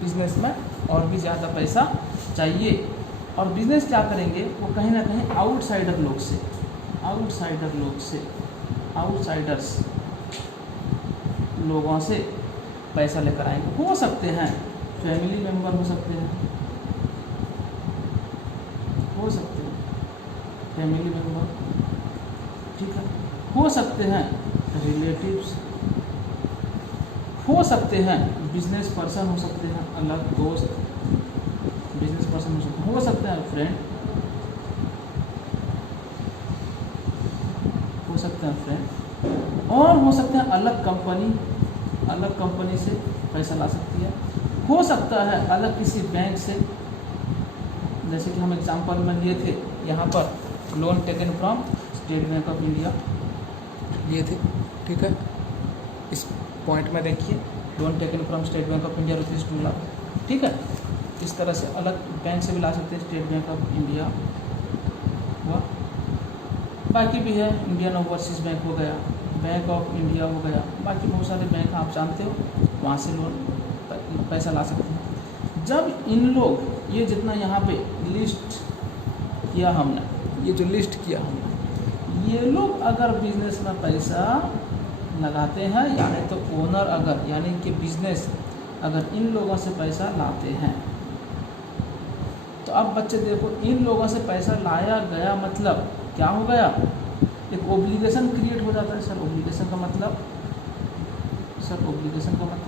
बिजनेस में और भी ज़्यादा पैसा चाहिए, और बिजनेस क्या करेंगे, वो कहीं ना कहीं आउटसाइडर्स लोगों से पैसा लेकर आएंगे। हो सकते हैं फैमिली मेम्बर, हो सकते हैं फैमिली मेम्बर, ठीक है, हो सकते हैं रिलेटिव्स, हो सकते हैं बिजनेस पर्सन, हो सकते हैं अलग दोस्त, बिजनेस पर्सन हो सकते हैं फ्रेंड, हो सकते हैं फ्रेंड, और हो सकते हैं अलग कंपनी से पैसा ला सकती है। हो सकता है अलग किसी बैंक से, जैसे कि हम एग्जांपल में लिए थे यहाँ पर, loan taken from state bank of India लिए थे। ठीक है, इस पॉइंट में देखिए, loan taken from state bank of India ₹2 lakh. ठीक है, इस तरह से अलग बैंक से भी ला सकते हैं, स्टेट बैंक ऑफ इंडिया हुआ, बाकी भी है इंडियन ओवरसीज बैंक हो गया, बैंक ऑफ इंडिया हो गया, बाकी बहुत सारे बैंक आप जानते हो, वहाँ से लोन पैसा ला सकते हैं। जब इन लोग, ये जितना यहाँ पे लिस्ट किया हमने, ये जो लिस्ट किया हमने, ये लोग अगर बिजनेस में पैसा लगाते हैं, यानी तो ओनर अगर, यानी कि बिजनेस अगर इन लोगों से पैसा लाते हैं, तो अब बच्चे देखो, इन लोगों से पैसा लाया गया मतलब क्या हो गया, एक ओब्लिगेशन क्रिएट हो जाता है। सर ओब्लिगेशन का मतलब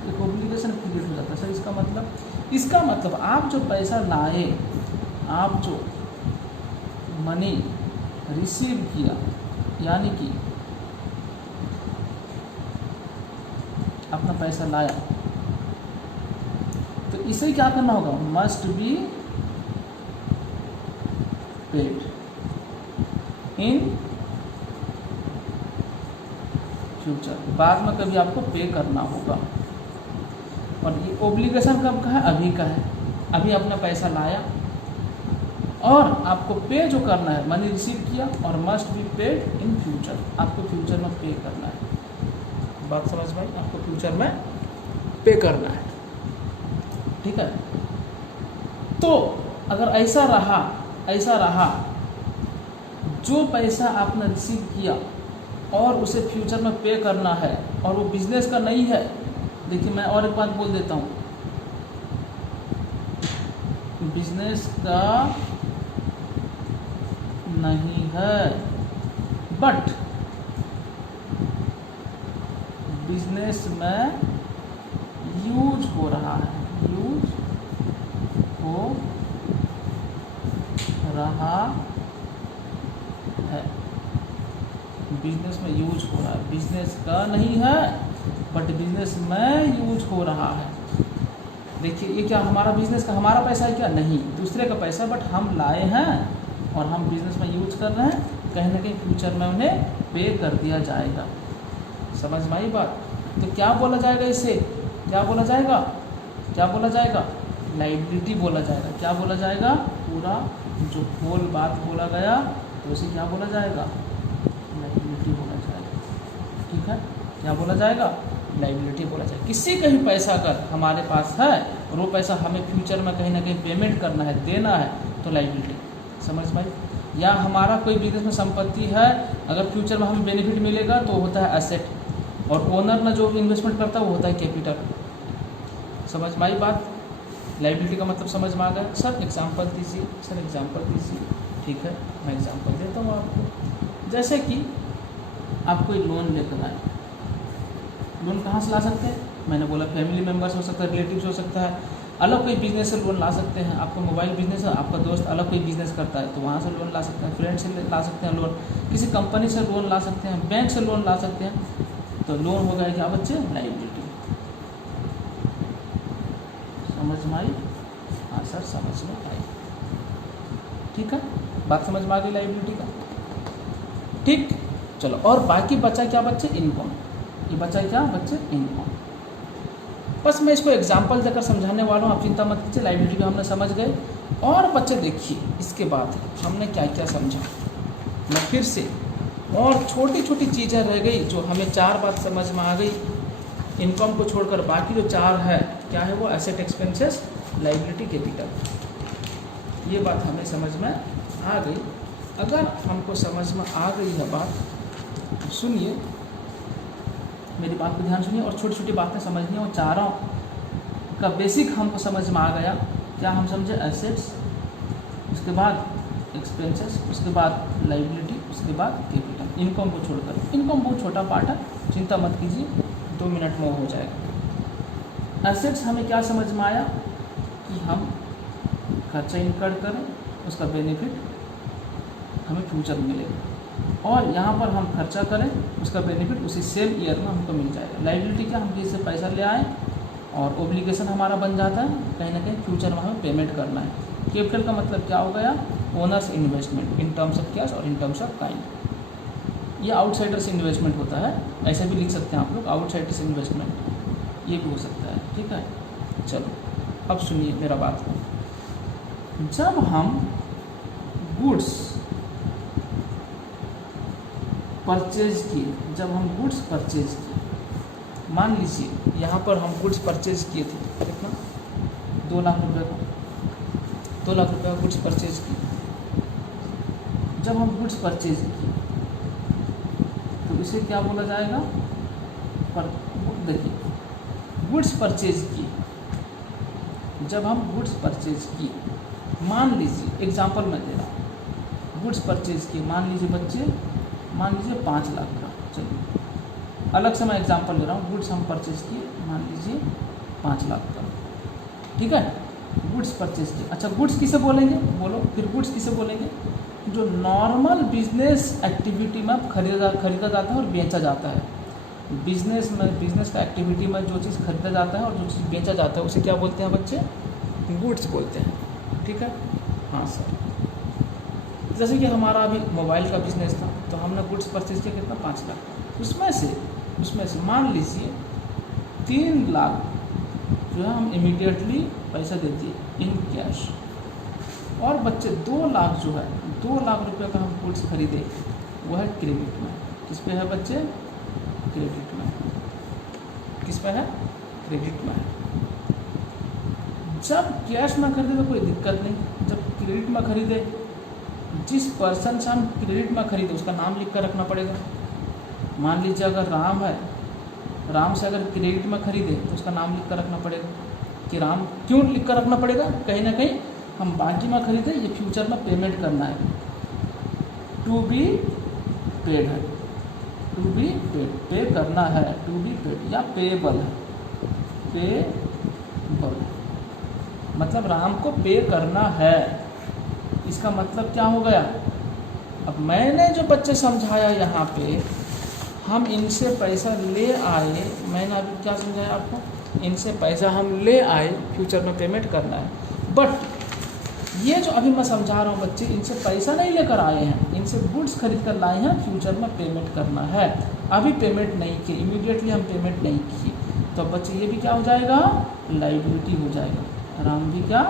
एक ओब्लिगेशन क्रिएट हो जाता है। सर इसका मतलब आप जो पैसा लाए, आप जो मनी रिसीव किया, यानी कि अपना पैसा लाया, तो इसे क्या करना होगा, must be paid in future, बाद में कभी आपको पे करना होगा। और ये ओब्लिगेशन कब का है, अभी का है, अभी अपना पैसा लाया और आपको पे जो करना है, मनी रिसीव किया, और must be paid in future, आपको फ्यूचर में पे करना है। बात समझ में आई, आपको फ्यूचर में पे करना है। ठीक है, तो अगर ऐसा रहा जो पैसा आपने रिसीव किया और उसे फ्यूचर में पे करना है, और वो बिजनेस का नहीं है। देखिए मैं और एक बात बोल देता हूँ, बिजनेस का नहीं है, बट बिजनेस में यूज हो रहा है, यूज हो रहा है, बिजनेस में यूज हो रहा है, बिजनेस का नहीं है बट बिजनेस में यूज हो रहा है। देखिए ये क्या हमारा बिजनेस का हमारा पैसा है क्या? नहीं, दूसरे का पैसा, बट हम लाए हैं और हम बिजनेस में यूज कर रहे हैं, कहीं ना कहीं फ्यूचर में उन्हें पे कर दिया जाएगा। समझ में आई बात? तो क्या बोला जाएगा इसे? क्या बोला जाएगा? क्या बोला जाएगा? लायबिलिटी बोला जाएगा। क्या बोला जाएगा? पूरा जो होल बात बोला गया तो उसे क्या बोला जाएगा? लायबिलिटी बोला जाएगा। ठीक है, क्या बोला जाएगा? लायबिलिटी बोला जाएगा। किसी का भी पैसा अगर हमारे पास है और वो पैसा हमें फ्यूचर में कहीं ना कहीं पेमेंट करना है, देना है, तो लायबिलिटी। समझ में? या हमारा कोई बिजनेस में संपत्ति है, अगर फ्यूचर में हमें बेनिफिट मिलेगा तो होता है एसेट, और ओनर में जो इन्वेस्टमेंट करता है वो होता है कैपिटल। समझ में आई बात? लायबिलिटी का मतलब समझ में आ गया? सर एग्जाम्पल दीजिए, सर एग्जाम्पल दीजिए। ठीक है, मैं एग्जाम्पल देता हूँ आपको। जैसे कि आप कोई लोन लेकर आए, लोन कहाँ से ला सकते हैं? मैंने बोला फैमिली मेम्बर्स हो सकता है, रिलेटिव्स हो सकता है, अलग कोई बिजनेस से लोन ला सकते हैं। आपका मोबाइल बिजनेस है, आपका दोस्त अलग कोई बिजनेस करता है तो वहाँ से लोन ला सकते हैं, फ्रेंड से ला सकते हैं लोन, किसी कंपनी से लोन ला सकते हैं, बैंक से लोन ला सकते हैं। तो लोन हो गया क्या बच्चे? लायबिलिटी। समझ में आई? हाँ सर समझ में आई। ठीक है, बात समझ में आ गई लायबिलिटी का? ठीक, चलो और बाकी बचा क्या बच्चे? इनकम। ये बचा क्या बच्चे? इनकम। बस मैं इसको एग्जाम्पल देकर समझाने वाला हूँ, आप चिंता मत कीजिए। लायबिलिटी को हमने समझ गए। और बच्चे देखिए इसके बाद हमने क्या क्या समझा, मैं फिर से, और छोटी छोटी चीज़ें रह गई जो हमें 4 बात समझ में आ गई। इनकम को छोड़कर बाकी जो 4 है, क्या है वो? Asset, expenses, liability, capital. ये बात हमें समझ में आ गई। अगर हमको समझ में आ गई है बात, तो सुनिए, मेरी बात को ध्यान सुनिए और छोटी छोटी बातें समझनी है। और चारों का बेसिक हमको समझ में आ गया। क्या हम समझे? एसेट्स, उसके बाद एक्सपेंसेस, उसके बाद लायबिलिटी, उसके बाद कैपिटल। इनकम को छोड़कर, इनकम बहुत छोटा पार्ट है, चिंता मत कीजिए, 2 मिनट में हो जाएगा। एसेट्स हमें क्या समझ में आया कि हम खर्चा इनकर्ड करें, उसका बेनिफिट हमें फ्यूचर में मिलेगा, और यहाँ पर हम खर्चा करें, उसका बेनिफिट उसी सेम ईयर में हमको मिल जाएगा। लायबिलिटी क्या? हम किसी से पैसा ले आए और ओब्लिगेशन हमारा बन जाता है, कहीं ना कहीं फ्यूचर में हमें पेमेंट करना है। कैपिटल का मतलब क्या हो गया? Owners investment in terms of cash और इन टर्म्स ऑफ काइंड। ये आउटसाइडर्स इन्वेस्टमेंट होता है, ऐसे भी लिख सकते हैं आप लोग, आउटसाइडर्स इन्वेस्टमेंट, ये भी हो सकता है। ठीक है, चलो अब सुनिए मेरा बात को। जब हम गुड्स परचेज किए, जब हम गुड्स परचेज किए, मान लीजिए यहाँ पर हम गुड्स परचेज किए थे, कितना? 2 लाख रुपए का, 2 लाख रुपए का गुड्स परचेज किए। जब हम गुड्स परचेज किए तो इसे क्या बोला जाएगा? पर देखिए, गुड्स परचेज किए, जब हम गुड्स परचेज किए, मान लीजिए एग्जांपल मैं दे रहा हूँ, गुड्स परचेज किए, मान लीजिए बच्चे, मान लीजिए 5 लाख का, चलिए अलग से मैं एग्जांपल ले रहा हूँ। गुड्स हम परचेज किए, मान लीजिए 5 लाख का, ठीक है, गुड्स परचेज किए। अच्छा, गुड्स किसे बोलेंगे? बोलो फिर, गुड्स किसे बोलेंगे? जो नॉर्मल बिजनेस एक्टिविटी में खरीदा जाता है और बेचा जाता है। बिजनेस में, बिजनेस का एक्टिविटी में जो चीज़ खरीदा जाता है और जो चीज़ बेचा जाता है उसे क्या बोलते हैं बच्चे? गुड्स बोलते हैं। ठीक है, हाँ सर। जैसे कि हमारा अभी मोबाइल का बिजनेस था तो हमने गुड्स परचेज किया, कितना? 5 लाख। उसमें से मान लीजिए 3 लाख जो है हम इमीडिएटली पैसा दे दिए इन कैश, और बच्चे 2 लाख जो है, 2 लाख रुपए का हम गुड्स खरीदे, वो है क्रेडिट में। किस पे है बच्चे? क्रेडिट में। किस पे है? क्रेडिट में है। जब कैश में खरीदे तो कोई दिक्कत नहीं, जब क्रेडिट में खरीदे, जिस पर्सन से हम क्रेडिट में खरीदे उसका नाम लिख कर रखना पड़ेगा। मान लीजिए अगर राम है, राम से अगर क्रेडिट में खरीदे तो उसका नाम लिख कर रखना पड़ेगा कि राम। क्यों लिख कर रखना पड़ेगा? कहीं ना कहीं हम बाकी में खरीदे, ये फ्यूचर में पेमेंट करना है, टू बी पेड है, टू बी पेड, पे करना है, टू बी पेड, या पेबल है, पेबल मतलब राम को पे करना है। इसका मतलब क्या हो गया? अब मैंने जो बच्चे समझाया यहाँ पे, हम इनसे पैसा ले आए, मैंने अभी क्या समझाया आपको, इनसे पैसा हम ले आए, फ्यूचर में पेमेंट करना है। बट ये जो अभी मैं समझा रहा हूँ बच्चे, इनसे पैसा नहीं लेकर आए हैं, इनसे गुड्स खरीद कर लाए हैं, फ्यूचर में पेमेंट करना है। अभी पेमेंट नहीं किए, इमीडिएटली हम पेमेंट नहीं किए, तो बच्चे ये भी क्या हो जाएगा? लाइबिलिटी हो जाएगा। राम भी क्या?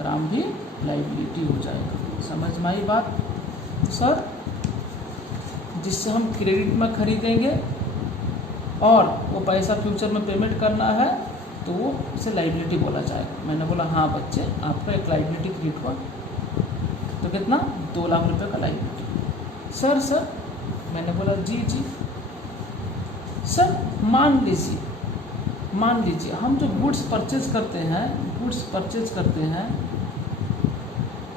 राम भी लाइबिलिटी हो जाएगा। समझ में आई बात? तो सर जिससे हम क्रेडिट में खरीदेंगे और वो पैसा फ्यूचर में पेमेंट करना है, तो वो उसे लाइबिलिटी बोला जाएगा। मैंने बोला हाँ बच्चे, आपका एक लाइबिलिटी क्रिएट हुआ, तो कितना? 2 लाख रुपए का लाइबिलिटी। सर मैंने बोला जी। सर मान लीजिए हम जो गुड्स परचेज करते हैं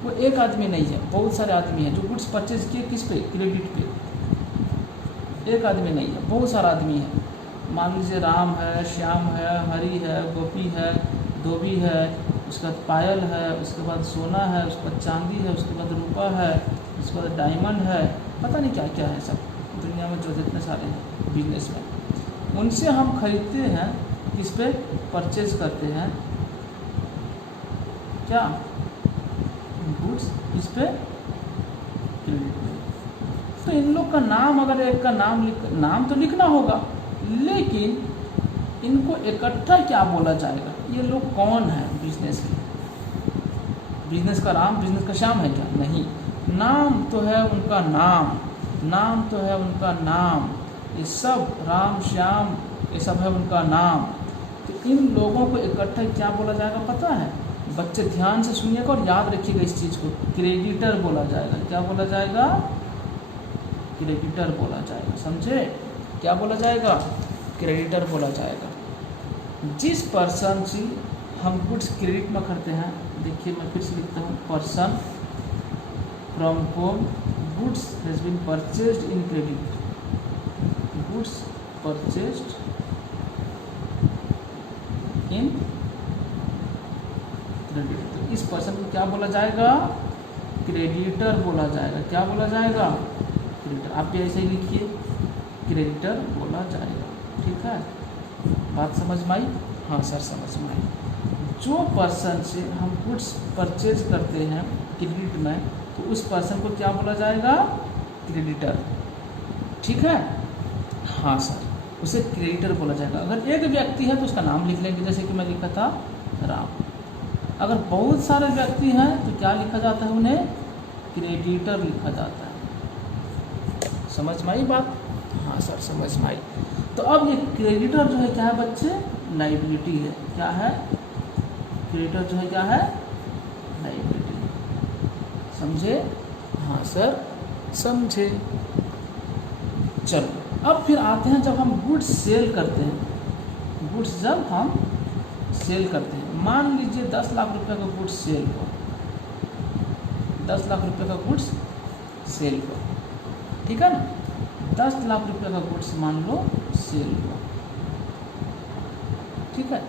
वो एक आदमी नहीं है, बहुत सारे आदमी हैं जो गुड्स परचेज किए, किस पे? क्रेडिट पे। एक आदमी नहीं है, बहुत सारा आदमी है। मान लीजिए राम है, श्याम है, हरि है, गोपी है, धोबी है, उसके बाद पायल है, उसके बाद सोना है, उसके बाद चांदी है, उसके बाद रूपा है, उसके बाद डायमंड है, पता नहीं क्या क्या है सब दुनिया में जो जितने सारे हैं बिजनेस में। उनसे हम खरीदते हैं, किस पे? परचेज करते हैं क्या? गुड्स, किस पे? क्रेडिट पे। तो इन लोग का नाम, अगर एक का नाम तो लिखना होगा, लेकिन इनको इकट्ठा क्या बोला जाएगा? ये लोग कौन है बिजनेस के? बिजनेस का राम, बिजनेस का श्याम है क्या? नहीं, नाम तो है उनका नाम तो है उनका नाम। ये सब राम श्याम, ये सब है उनका नाम। तो इन लोगों को इकट्ठा क्या बोला जाएगा पता है? बच्चे ध्यान से सुनिएगा और याद रखिएगा इस चीज़ को, क्रेडिटर बोला जाएगा। क्या बोला जाएगा? क्रेडिटर बोला जाएगा। समझे? क्या बोला जाएगा? क्रेडिटर बोला जाएगा। जिस पर्सन से हम गुड्स क्रेडिट में करते हैं, देखिए मैं फिर से लिखता हूँ, person from home goods has been purchased in credit, goods purchased in credit. तो इस पर्सन को क्या बोला जाएगा? क्रेडिटर बोला जाएगा। क्या बोला जाएगा? क्रेडिटर। आप भी ऐसे ही लिखिए, क्रेडिटर बोला जाएगा। ठीक है, बात समझ में आई? हाँ सर समझ में आई। जो पर्सन से हम गुड्स परचेज करते हैं क्रेडिट में, तो उस पर्सन को क्या बोला जाएगा? क्रेडिटर। ठीक है, हाँ सर, उसे क्रेडिटर बोला जाएगा। अगर एक व्यक्ति है तो उसका नाम लिख लेंगे, जैसे कि मैं लिखा था राम। अगर बहुत सारे व्यक्ति हैं तो क्या लिखा जाता है? उन्हें क्रेडिटर लिखा जाता है। समझ में आई बात? हाँ सर समझ में आई। तो अब ये क्रेडिटर जो है क्या है बच्चे? लायबिलिटी है। क्या है? क्रेडिटर जो है क्या है? लायबिलिटी। समझे? हाँ सर समझे। चलो अब फिर आते हैं, जब हम गुड्स सेल करते हैं, गुड्स जब हम सेल करते हैं, मान लीजिए 10 लाख रुपए का गुड्स सेल हुआ, 10 लाख रुपए का गुड्स सेल हुआ, ठीक है ना? 10 लाख रुपए का गुड्स मान लो सेल हुआ, ठीक है।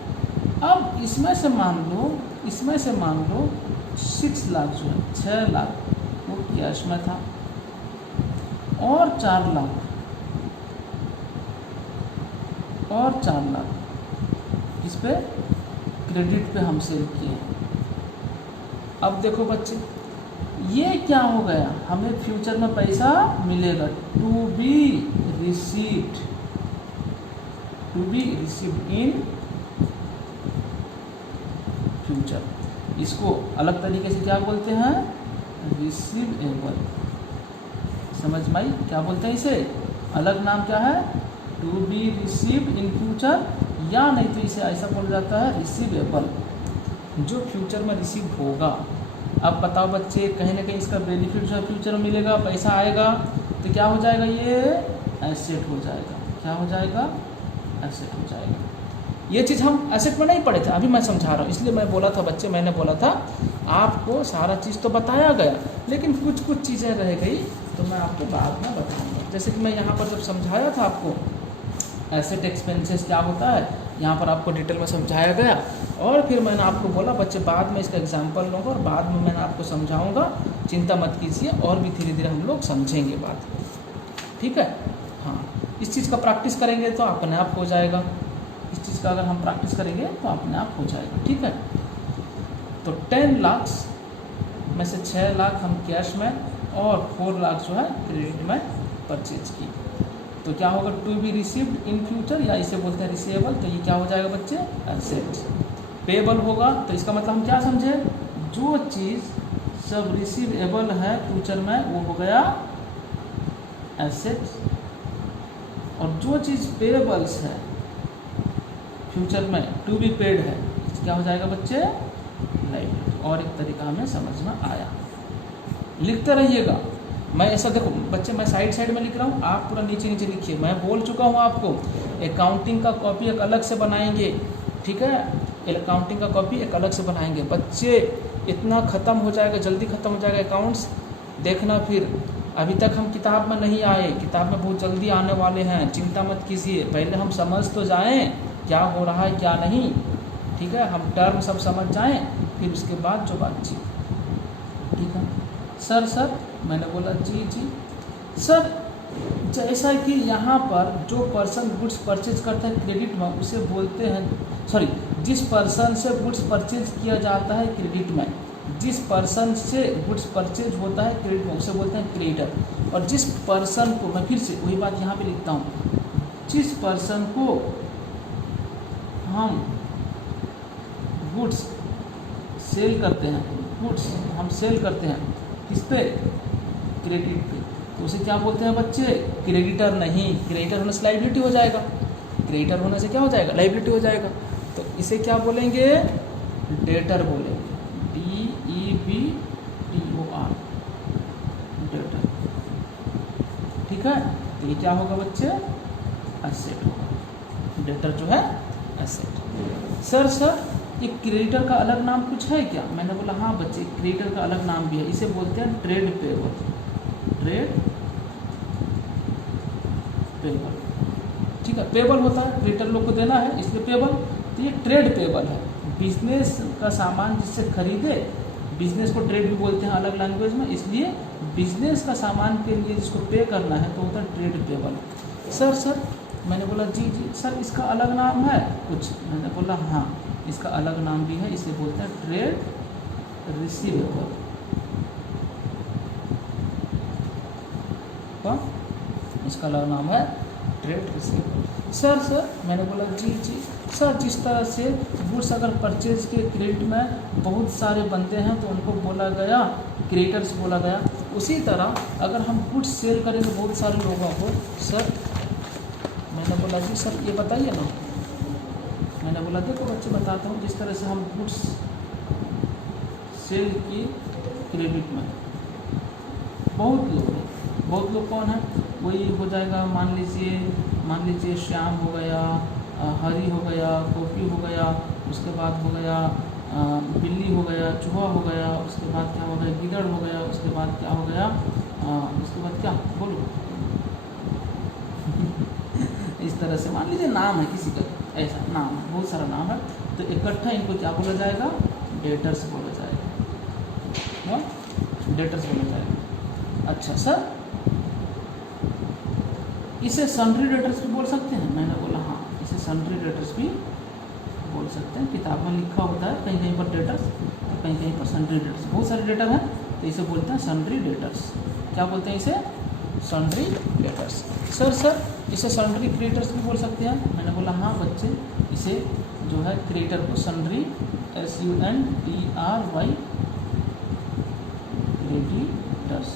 अब इसमें से मान लो 6 लाख जो है, 6 लाख वो कैश में था और 4 लाख इस पे क्रेडिट पे हम सेल किए। अब देखो बच्चे, ये क्या हो गया? हमें फ्यूचर में पैसा मिलेगा, to be received in future. इसको अलग तरीके से क्या बोलते हैं? रिसीवेबल। समझ में आई? क्या बोलते हैं इसे? अलग नाम क्या है? To be received in future, या नहीं तो इसे ऐसा बोला जाता है रिसीवेबल, जो फ्यूचर में रिसीव होगा। अब बताओ बच्चे, कहीं ना कहीं इसका बेनिफिट जो है फ्यूचर में मिलेगा, पैसा आएगा, तो क्या हो जाएगा? ये एसेट हो जाएगा। क्या हो जाएगा? एसेट हो जाएगा। ये चीज़ हम एसेट में नहीं पढ़े थे, अभी मैं समझा रहा हूँ, इसलिए मैं बोला था बच्चे, मैंने बोला था आपको सारा चीज़ तो बताया गया, लेकिन कुछ चीज़ें रह गई तो मैं आपको बाद में बताऊँगा। जैसे कि मैं यहाँ पर जब समझाया था आपको एसेट एक्सपेंसेस क्या होता है, यहाँ पर आपको डिटेल में समझाया गया, और फिर मैंने आपको बोला बच्चे बाद में इसका एग्जाम्पल लूँगा और बाद में मैंने आपको समझाऊँगा, चिंता मत कीजिए, और भी धीरे धीरे हम लोग समझेंगे बात को, ठीक है। हाँ, इस चीज़ का प्रैक्टिस करेंगे तो अपने आप हो जाएगा, इस चीज़ का अगर हम प्रैक्टिस करेंगे तो अपने आप हो जाएगा, ठीक है। तो 10 लाख में से 6 लाख हम कैश में और 4 लाख जो है क्रेडिट में परचेज की, तो क्या होगा, to be received in future, या इसे बोलते हैं रिसीवेबल, तो ये क्या हो जाएगा बच्चे, एसेट। पेबल होगा तो इसका मतलब हम क्या समझे, जो चीज़ सब रिसीवेबल है फ्यूचर में वो हो गया एसेट, और जो चीज़ पेबल्स है फ्यूचर में टू बी पेड है, क्या हो जाएगा बच्चे, लायबिलिटी। और एक तरीका हमें समझ में आया, लिखते रहिएगा। मैं ऐसा देखो बच्चे, मैं साइड में लिख रहा हूँ, आप पूरा नीचे लिखिए। मैं बोल चुका हूँ आपको, अकाउंटिंग का कॉपी एक अलग से बनाएंगे, ठीक है, अकाउंटिंग का कॉपी एक अलग से बनाएंगे बच्चे। इतना ख़त्म हो जाएगा, जल्दी ख़त्म हो जाएगा अकाउंट्स, देखना। फिर अभी तक हम किताब में नहीं आए, किताब में बहुत जल्दी आने वाले हैं, चिंता मत कीजिए। पहले हम समझ तो जाएं क्या हो रहा है क्या नहीं, ठीक है, हम टर्म सब समझ जाएं, फिर उसके बाद जो बातचीत, ठीक है। सर मैंने बोला जी सर, जैसा कि यहाँ पर जो पर्सन गुड्स परचेज करता है क्रेडिट में उसे बोलते हैं, सॉरी, जिस पर्सन से गुड्स परचेज किया जाता है क्रेडिट में, जिस पर्सन से गुड्स परचेज होता है क्रेडिट में उसे बोलते हैं क्रेडिटर। और जिस पर्सन को, मैं फिर से वही बात यहाँ पे लिखता हूँ, जिस पर्सन को हम गुड्स सेल करते हैं, गुड्स हम सेल करते हैं किस पे, क्रेडिट पे, तो उसे क्या बोलते हैं बच्चे, क्रेडिटर। नहीं, क्रेडिटर होने से लायबिलिटी हो जाएगा, क्रेडिटर होने से क्या हो जाएगा, लायबिलिटी हो जाएगा। तो इसे क्या बोलेंगे, डेटर बोलेंगे, DEBTOR, डेटर, ठीक है। तो ये क्या होगा बच्चे, एसेट होगा, डेटर जो है एसेट। सर ये क्रेडिटर का अलग नाम कुछ है क्या, मैंने बोला हाँ बच्चे, क्रेडिटर का अलग नाम भी है, इसे बोलते हैं ट्रेड पेबल, ट्रेड पेबल, ठीक है। पेबल होता है, क्रेडिटर लोग को देना है इसलिए पेबल, तो ये ट्रेड पेबल है। बिजनेस का सामान जिससे खरीदे, बिजनेस को ट्रेड भी बोलते हैं अलग लैंग्वेज में, इसलिए बिजनेस का सामान के लिए जिसको पे करना है तो होता है ट्रेड पेबल। सर मैंने बोला जी सर, इसका अलग नाम है कुछ, मैंने बोला हाँ इसका अलग नाम भी है, इसे बोलते हैं ट्रेड रिसीवेबल, इसका अलग नाम है ट्रेड रिसीवेबल। सर मैंने बोला जी सर, जिस तरह से गुड्स अगर परचेज के क्रेडिट में बहुत सारे बनते हैं तो उनको बोला गया क्रेडिटर्स बोला गया, उसी तरह अगर हम गुड्स सेल करें तो बहुत सारे लोगों को, सर मैंने बोला जी सर ये बताइए ना, मैंने बोला देखो बच्चे बताता हूँ, जिस तरह से हम गुड्स सेल की क्रेडिट में बहुत लोग कौन है, वही हो जाएगा, मान लीजिए श्याम हो गया, हरी हो गया, गोपी हो गया, उसके बाद हो गया बिल्ली हो गया, चूहा हो गया, उसके बाद क्या हो गया, गिदड़ हो गया, उसके बाद क्या हो गया, उसके बाद क्या बोलो इस तरह से मान लीजिए नाम है किसी का, ऐसा नाम है, बहुत सारा नाम है, तो इकट्ठा इनको क्या बोला जाएगा, डेटर्स बोला जाएगा, डेटर्स बोला जाएगा। अच्छा सर, इसे सन्ड्री डेटर्स भी बोल सकते हैं, मैंने बोला हाँ इसे सन्ड्री डेटर्स भी बोल सकते हैं, किताब में लिखा होता है कहीं कहीं पर डेटर्स, तो कहीं कहीं पर सन्ड्री डेटर्स, बहुत सारे डेटर हैं तो इसे बोलते हैं सन्ड्री डेटर्स। क्या बोलते हैं इसे, सन्ड्री डेटर्स। सर इसे सन्ड्री क्रेडिटर्स भी बोल सकते हैं, मैंने बोला हाँ बच्चे, इसे जो है क्रेडिटर को sundry SUNDRY creditors.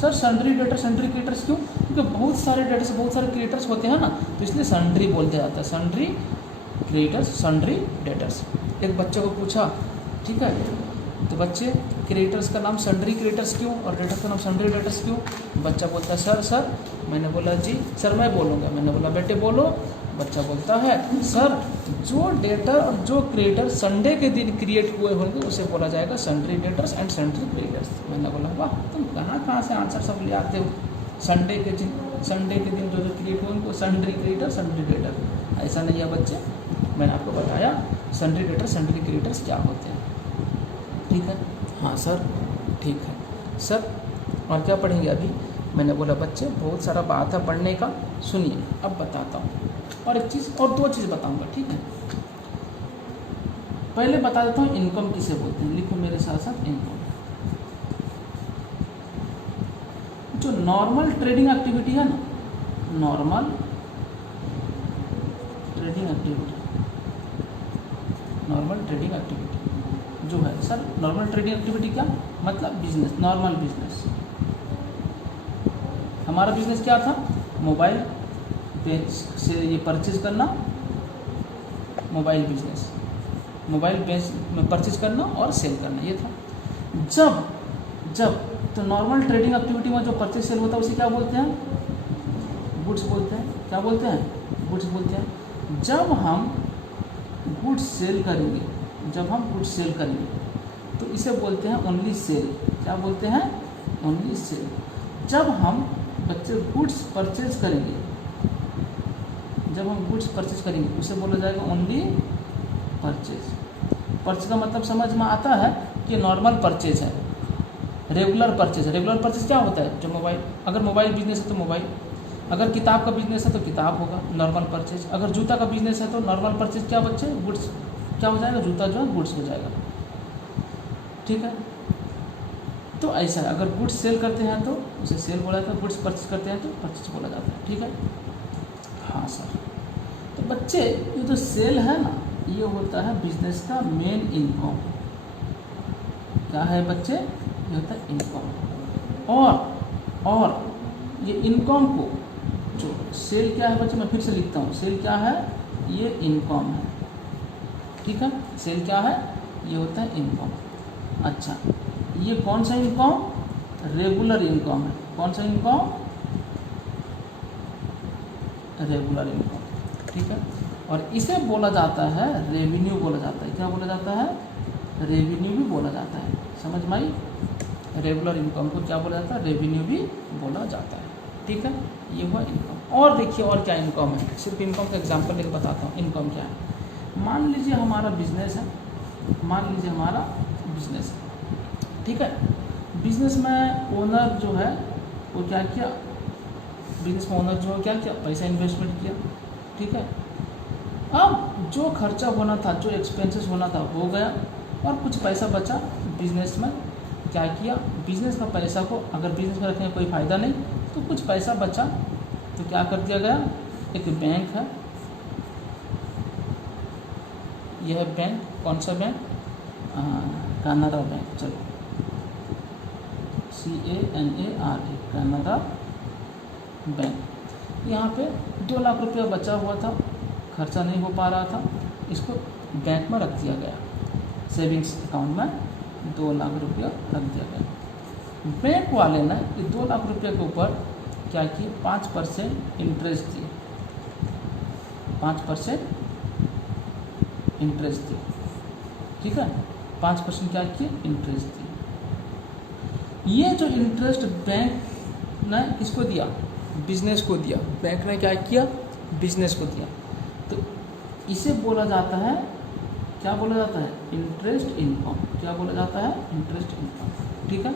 Sir sundry debtor, sundry creditors क्यों, क्योंकि बहुत सारे डेटर्स, बहुत सारे क्रेडिटर्स होते हैं ना, तो इसलिए सन्ड्री बोल दिया जाता है, सन्ड्री क्रेडिटर्स, सन्ड्री डेटर्स। एक बच्चे को पूछा, ठीक है, तो बच्चे क्रेडिटर्स का नाम सन्ड्री क्रेडिटर्स क्यों और डेटर्स का नाम सन्ड्री डेटर्स क्यों, बच्चा बोलता है सर, मैंने बोला जी सर मैं बोलूँगा, मैंने बोला बेटे बोलो, बच्चा बोलता है सर जो डेटर और जो क्रेडिटर संडे के दिन क्रिएट हुए होंगे उसे बोला जाएगा sundry debtors and sundry creditors. मैंने बोला वाह तुम कहाँ से आंसर सब ले आते हो, संडे के दिन संडे के दिन जो जो क्रिएट हुए उनको सन्ड्री क्रेडिटर सन्ड्री डेटर। ऐसा नहीं है बच्चे, मैंने आपको बताया सन्ड्री डेटर सन्ड्री क्रेडिटर्स क्या होते हैं। ठीक है, हाँ सर ठीक है सर। और क्या पढ़ेंगे अभी? मैंने बोला बच्चे बहुत सारा बात है पढ़ने का, सुनिए अब बताता हूँ। और एक चीज़ और दो चीज़ बताऊँगा, ठीक है। पहले बता देता हूँ इनकम किसे बोलते हैं, लिखो मेरे साथ साथ इनकम। जो नॉर्मल ट्रेडिंग एक्टिविटी है ना, normal trading activity, normal trading activity जो है सर, नॉर्मल ट्रेडिंग एक्टिविटी क्या मतलब? Business, normal business. हमारा बिजनेस क्या था? मोबाइल से ये परचेज करना, मोबाइल बिजनेस, मोबाइल बेच में परचेज करना और सेल करना, ये था। जब तो नॉर्मल ट्रेडिंग एक्टिविटी में जो परचेज सेल होता है उसे क्या बोलते हैं? गुड्स बोलते हैं। क्या बोलते हैं? गुड्स बोलते हैं। जब हम गुड्स सेल करेंगे, जब हम गुड्स सेल करेंगे तो इसे बोलते हैं ओनली सेल। क्या बोलते हैं? Only sale. जब हम बच्चे गुड्स परचेज करेंगे, जब हम गुड्स परचेज करेंगे उसे बोला जाएगा ओनली परचेज। परचेज का मतलब समझ में आता है कि नॉर्मल परचेज है, रेगुलर परचेज। रेगुलर परचेज क्या होता है? जो मोबाइल, अगर मोबाइल बिजनेस है तो मोबाइल, अगर किताब का बिजनेस है तो किताब होगा नॉर्मल परचेज, अगर जूता का बिजनेस है तो नॉर्मल परचेज क्या बच्चे? गुड्स। क्या हो जाएगा? जूता जो है गुड्स हो जाएगा। ठीक है, तो ऐसा है। अगर गुड्स सेल करते हैं तो उसे सेल बोला जाता है, गुड्स परचेज करते हैं तो परचेज बोला जाता है। ठीक है, हाँ सर। तो बच्चे ये जो सेल है ना, ये होता है बिजनेस का मेन इनकम। क्या है बच्चे? ये होता है इनकम। और ये इनकम को जो सेल क्या है बच्चे, मैं फिर से लिखता हूँ, सेल क्या है? ये इनकम है। ठीक है, सेल क्या है? ये होता है इनकम। अच्छा, ये कौन सा इनकम? रेगुलर इनकम है। कौन सा इनकम? Regular income. ठीक है, और इसे बोला जाता है रेवेन्यू बोला जाता है। क्या बोला जाता है? रेवेन्यू भी बोला जाता है। समझ में आई? रेगुलर इनकम को क्या बोला जाता है? रेवेन्यू भी बोला जाता है। ठीक है, ये हुआ इनकम। और देखिए और क्या इनकम है, सिर्फ इनकम का एग्जांपल लेकर बताता हूँ इनकम क्या है। मान लीजिए हमारा बिजनेस है, मान लीजिए हमारा बिजनेस है। ठीक है, बिजनेस में ओनर जो है वो क्या किया? बिजनेस में ओनर जो है क्या किया? पैसा इन्वेस्टमेंट किया। ठीक है, अब जो खर्चा होना था, जो एक्सपेंसेस होना था हो गया, और कुछ पैसा बचा। बिजनेस में क्या किया? बिजनेस का पैसा को, अगर बिजनेस में रखने का कोई फ़ायदा नहीं तो कुछ पैसा बचा तो क्या कर दिया गया? एक बैंक है, यह बैंक कौन सा बैंक? कनारा बैंक। चलो, CANARA, कनारा बैंक। यहाँ पे 2 लाख रुपया बचा हुआ था, खर्चा नहीं हो पा रहा था, इसको बैंक में रख दिया गया, सेविंग्स अकाउंट में 2 लाख रुपया रख दिया गया। बैंक वाले ने ये 2 लाख रुपये के ऊपर क्या किए? 5% इंटरेस्ट दिए, 5% इंटरेस्ट दिए। ठीक है, 5% क्या किए? इंटरेस्ट दिए। ये जो इंटरेस्ट बैंक ने किसको दिया? बिजनेस को दिया। बैंक ने क्या किया? बिजनेस को दिया। तो इसे बोला जाता है, क्या बोला जाता है? Interest income. क्या बोला जाता है? Interest income. ठीक है,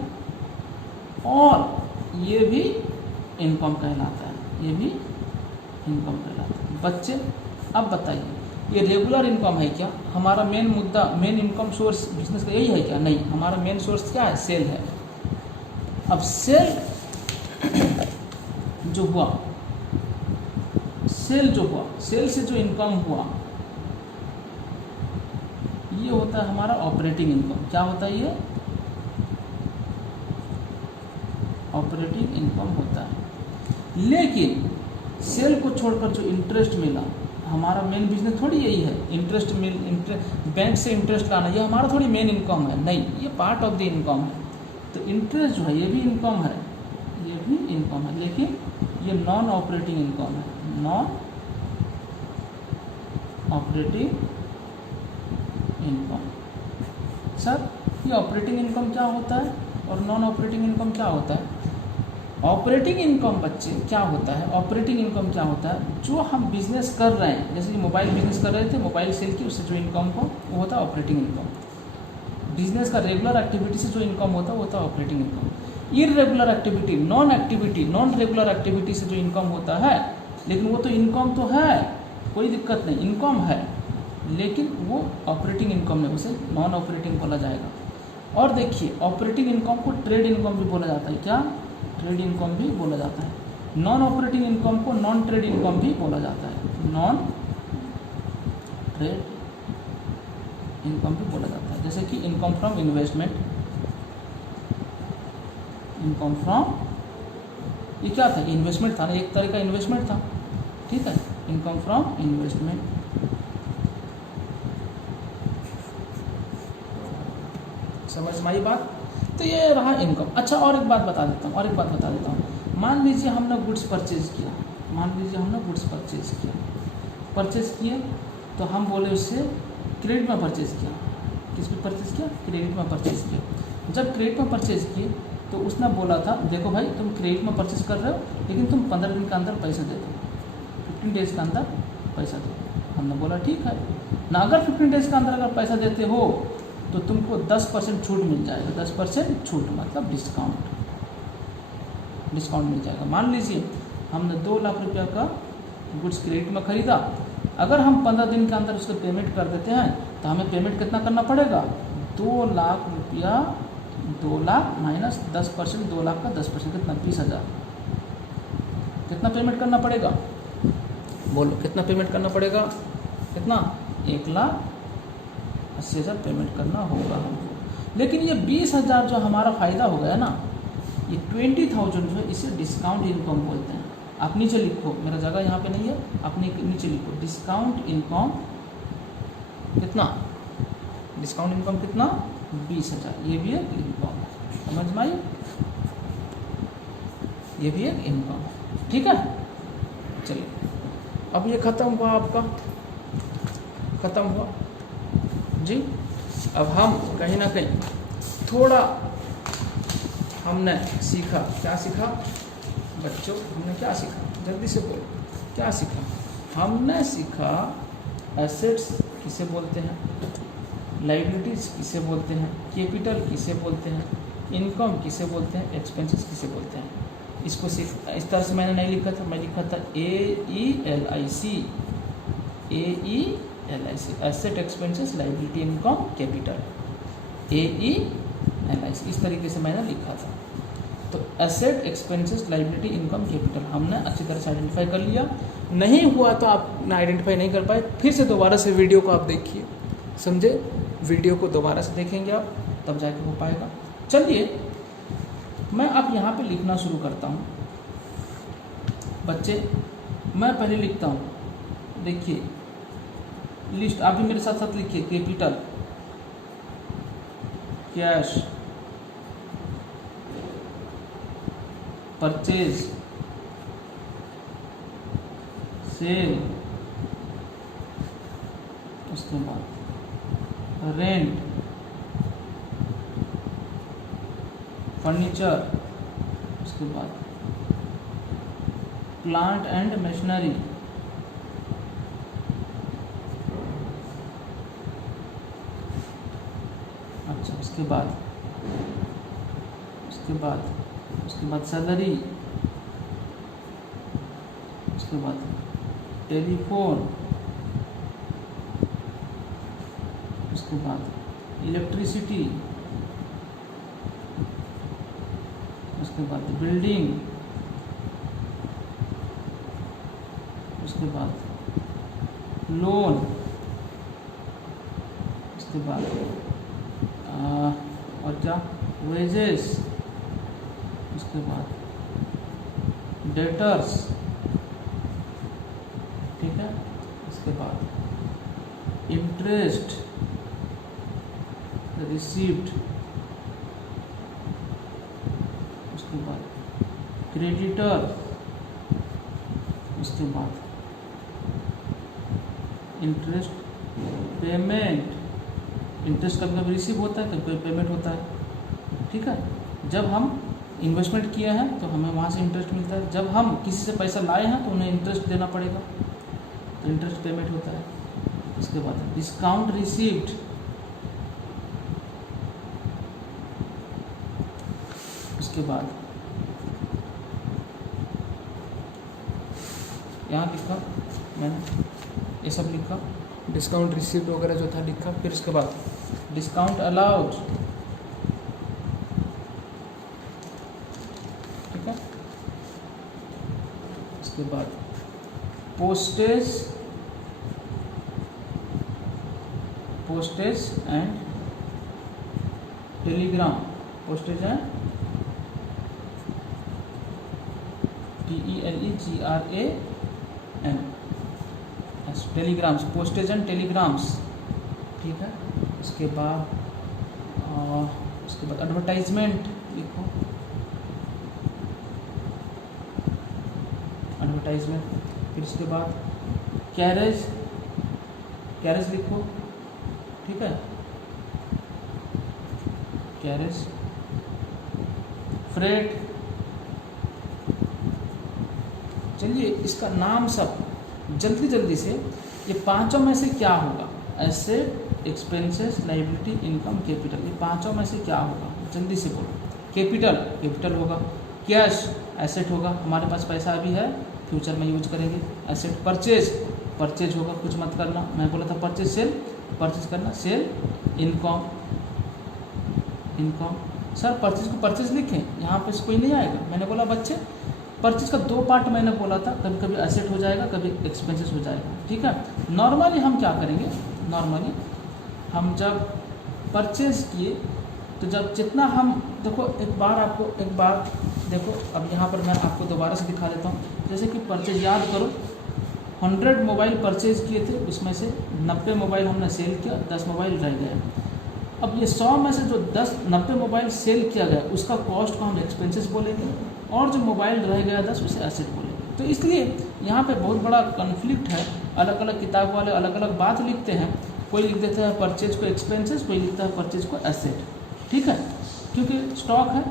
और ये भी इनकम कहलाता है, ये भी इनकम कहलाता है। बच्चे अब बताइए, ये रेगुलर इनकम है क्या? हमारा मेन मुद्दा, मेन इनकम सोर्स बिजनेस का यही है क्या? नहीं, हमारा मेन सोर्स क्या है? सेल है। अब सेल जो हुआ, सेल जो हुआ, सेल से जो इनकम हुआ, ये होता है हमारा ऑपरेटिंग इनकम। क्या होता है ये? ऑपरेटिंग इनकम होता है। लेकिन सेल को छोड़कर जो इंटरेस्ट मिला, हमारा मेन बिजनेस थोड़ी यही है, इंटरेस्ट बैंक से इंटरेस्ट लाना, ये हमारा थोड़ी मेन इनकम है। नहीं, ये पार्ट ऑफ द इनकम है। तो इंटरेस्ट जो है ये भी इनकम है, ये भी इनकम है, लेकिन ये नॉन ऑपरेटिंग इनकम है। Non operating income. सर ये ऑपरेटिंग इनकम क्या होता है और नॉन ऑपरेटिंग इनकम क्या होता है? ऑपरेटिंग इनकम बच्चे क्या होता है, ऑपरेटिंग इनकम क्या होता है, जो हम बिजनेस कर रहे हैं, जैसे कि मोबाइल बिजनेस कर रहे थे, मोबाइल सेल की, उससे जो इनकम हो वो होता है ऑपरेटिंग इनकम। बिजनेस का रेगुलर एक्टिविटी से जो इनकम होता है वो होता है operating income. Irregular activity, non regular activity से जो इनकम होता है, लेकिन वो तो इनकम तो है, कोई दिक्कत नहीं, इनकम है, लेकिन वो ऑपरेटिंग इनकम में उसे नॉन ऑपरेटिंग बोला जाएगा। और देखिए ऑपरेटिंग इनकम को ट्रेड इनकम भी बोला जाता है, क्या, ट्रेड इनकम भी बोला जाता है। नॉन ऑपरेटिंग इनकम को नॉन ट्रेड इनकम भी बोला जाता है, नॉन ट्रेड इनकम भी बोला जाता है। जैसे कि income from investment, income from, ये क्या था, इन्वेस्टमेंट था ना, एक तरह का इन्वेस्टमेंट था, ठीक है, इनकम फ्रॉम इन्वेस्टमेंट। समझ में आई बात। तो ये रहा इनकम। अच्छा और एक बात बता देता हूँ, मान लीजिए हमने गुड्स परचेज किया, परचेज किए तो हम बोले उससे क्रेडिट में परचेज किया, किस पे परचेज किया, क्रेडिट में परचेज किया। जब क्रेडिट में परचेज किए तो उसने बोला था देखो भाई तुम क्रेडिट में परचेज कर रहे हो, लेकिन तुम 15 दिन के अंदर पैसा दे दो, 15 डेज़ के अंदर पैसा दो। हमने बोला ठीक है ना, अगर 15 डेज़ के अंदर अगर पैसा देते हो तो तुमको 10% छूट मिल जाएगा, 10% छूट मतलब डिस्काउंट मिल जाएगा। मान लीजिए हमने 2 लाख रुपया का गुड्स क्रेडिट में ख़रीदा, अगर हम 15 दिन के अंदर उसको पेमेंट कर देते हैं तो हमें पेमेंट कितना करना पड़ेगा, 2 लाख रुपया, 2 लाख माइनस 10%, 2 लाख का 10% कितना, 20,000। कितना पेमेंट करना पड़ेगा, बोलो कितना पेमेंट करना पड़ेगा, कितना, 1,80,000 पेमेंट करना होगा हमको। लेकिन ये 20,000 जो हमारा फ़ायदा हो गया ना, ये 20,000 जो है इसे डिस्काउंट इनकम बोलते हैं। आप नीचे लिखो, मेरा जगह यहाँ पे नहीं है, आप नीचे लिखो डिस्काउंट इनकम कितना, डिस्काउंट इनकम कितना, 20,000। ये भी एक इनकम, समझ में आई, ये भी एक इनकम, ठीक है। चलिए अब ये ख़त्म हुआ, आपका ख़त्म हुआ जी। अब हम कहीं ना कहीं थोड़ा हमने सीखा, क्या सीखा बच्चों, हमने क्या सीखा, जल्दी से बोलो, क्या सीखा, हमने सीखा एसेट्स किसे बोलते हैं, लायबिलिटीज़ किसे बोलते हैं, कैपिटल किसे बोलते हैं, इनकम किसे बोलते हैं, एक्सपेंसेस किसे बोलते हैं। इसको सीख, इस तरह से मैंने नहीं लिखा था, मैं लिखा था AELIC, asset expenses liability income capital, AELIC, इस तरीके से मैंने लिखा था। तो asset expenses liability income capital हमने अच्छी तरह से आइडेंटिफाई कर लिया। नहीं हुआ तो आप आइडेंटिफाई नहीं कर पाए, फिर से दोबारा से वीडियो को आप देखिए, समझे, वीडियो को दोबारा से देखेंगे आप, तब जाके हो पाएगा। चलिए मैं अब यहाँ पे लिखना शुरू करता हूँ बच्चे। मैं पहले लिखता हूँ, देखिए लिस्ट, आप भी मेरे साथ साथ लिखिए, कैपिटल, कैश, परचेज, सेल, उसके बाद रेंट, फर्नीचर, उसके बाद प्लांट एंड मशीनरी, अच्छा उसके बाद सैलरी, उसके बाद टेलीफोन, उसके बाद इलेक्ट्रिसिटी, उसके बाद बिल्डिंग, उसके बाद लोन, उसके बाद और क्या, वेजेस, उसके बाद डेटर्स, ठीक है, उसके बाद इंटरेस्ट रिसीव्ड, उसके बाद क्रेडिटर, उसके बाद इंटरेस्ट पेमेंट, इंटरेस्ट कभी कभी रिसीव होता है, कभी कभी पेमेंट होता है, ठीक है। जब हम इन्वेस्टमेंट किए हैं तो हमें वहाँ से इंटरेस्ट मिलता है। जब हम किसी से पैसा लाए हैं तो उन्हें इंटरेस्ट देना पड़ेगा, तो इंटरेस्ट पेमेंट होता है। उसके बाद डिस्काउंट रिसीव्ड, उसके बाद यहाँ लिखा मैंने, ये सब लिखा, डिस्काउंट रिसीव्ड वगैरह जो था लिखा। फिर उसके बाद डिस्काउंट अलाउड, ठीक है। उसके बाद postage and Telegram, postage and TELEGRAM, telegrams, postage and telegrams, ठीक है। उसके बाद एडवर्टाइजमेंट लिखो, एडवर्टाइजमेंट। फिर उसके बाद कैरेज लिखो, ठीक है, कैरेज। फ्रेट, चलिए इसका नाम सब जल्दी से, ये पांचों में से क्या होगा? Asset, expenses, liability, income, capital, ये पांचों में से क्या होगा? जल्दी से बोलो। कैपिटल होगा, कैश एसेट होगा, हमारे पास पैसा अभी है, फ्यूचर में यूज करेंगे, एसेट। परचेज होगा, कुछ मत करना, मैं बोला था परचेज करना, सेल। इनकम सर परचेज को परचेज लिखें, यहाँ पे कोई नहीं आएगा। मैंने बोला बच्चे परचेज का 2 पार्ट मैंने बोला था, कभी कभी एसेट हो जाएगा, कभी एक्सपेंसेस हो जाएगा, ठीक है। नॉर्मली हम क्या करेंगे, नॉर्मली हम जब परचेज किए तो जब जितना हम देखो, एक बार देखो, अब यहाँ पर मैं आपको दोबारा से दिखा देता हूँ। जैसे कि परचेज याद करो, 100 मोबाइल परचेज किए थे, उसमें से 90 मोबाइल हमने सेल किया, 10 मोबाइल रह गए। अब ये 100 में से जो 90 मोबाइल सेल किया गया उसका कॉस्ट को हम एक्सपेंसेस बोलेंगे, और जो मोबाइल रह गया 10 उसे एसेट बोलेंगे। तो इसलिए यहाँ पे बहुत बड़ा कन्फ्लिक्ट है, अलग अलग किताब वाले अलग अलग बात लिखते हैं। कोई लिख देता है परचेज को एक्सपेंसेस, कोई लिखता है परचेज को एसेट, ठीक है, क्योंकि स्टॉक है,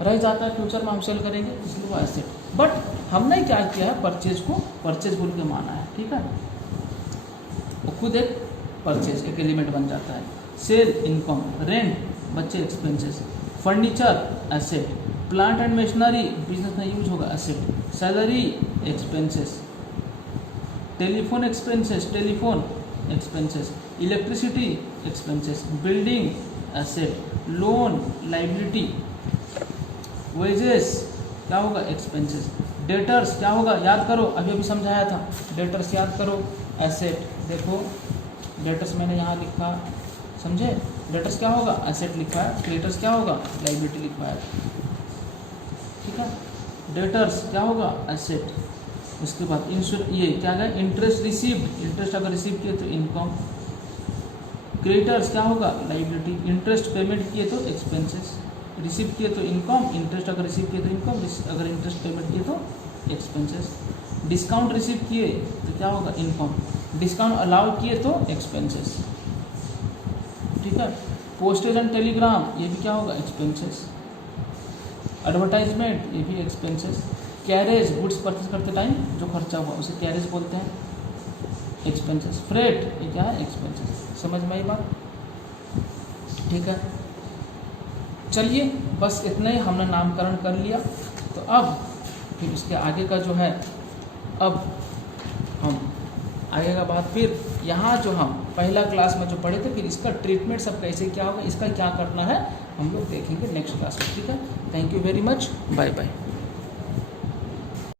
रह जाता है, फ्यूचर में हम सेल करेंगे, इसलिए वो एसेट। बट हमने क्या किया है, परचेज को परचेज बोल के माना है, ठीक है, वो खुद एक परचेज एक एलिमेंट बन जाता है। सेल इनकम, रेंट बच्चे expenses, furniture asset, plant and machinery business में यूज होगा asset, salary expenses, telephone expenses electricity expenses, building asset, loan liability, wages क्या होगा एक्सपेंसेस, डेटर्स क्या होगा याद करो, अभी समझाया था, डेटर्स याद करो एसेट। देखो डेटर्स मैंने यहाँ लिखा, समझे, डेटर्स क्या होगा एसेट लिखा है, क्रेडिटर्स क्या होगा लायबिलिटी लिखा है, ठीक है। डेटर्स क्या होगा एसेट। उसके बाद ये क्या है, इंटरेस्ट रिसीव्ड, इंटरेस्ट अगर रिसीव किए तो इनकम। क्रेडिटर्स क्या होगा लायबिलिटी, इंटरेस्ट पेमेंट किए तो एक्सपेंसेस, रिसीव किए तो इनकम, इंटरेस्ट अगर रिसीव किए तो इनकम, अगर इंटरेस्ट पेमेंट किए तो एक्सपेंसेस। डिस्काउंट रिसीव किए तो क्या होगा इनकम, डिस्काउंट अलाउ किए तो एक्सपेंसेस, ठीक है। पोस्टेज एंड टेलीग्राम ये भी क्या होगा एक्सपेंसेस। एडवर्टाइजमेंट ये भी एक्सपेंसेस। कैरेज गुड्स परचेज करते टाइम जो खर्चा हुआ उसे कैरेज बोलते हैं, एक्सपेंसेस। फ्रेट ये क्या है एक्सपेंसेस। समझ में आई बात, ठीक है। चलिए बस इतना ही हमने नामकरण कर लिया। तो अब फिर इसके आगे का जो है, अब हम आगे का बात फिर यहाँ जो हम पहला क्लास में जो पढ़े थे, फिर इसका ट्रीटमेंट सब कैसे क्या होगा, इसका क्या करना है हम लोग देखेंगे नेक्स्ट क्लास में, ठीक है। Thank you very much, bye bye.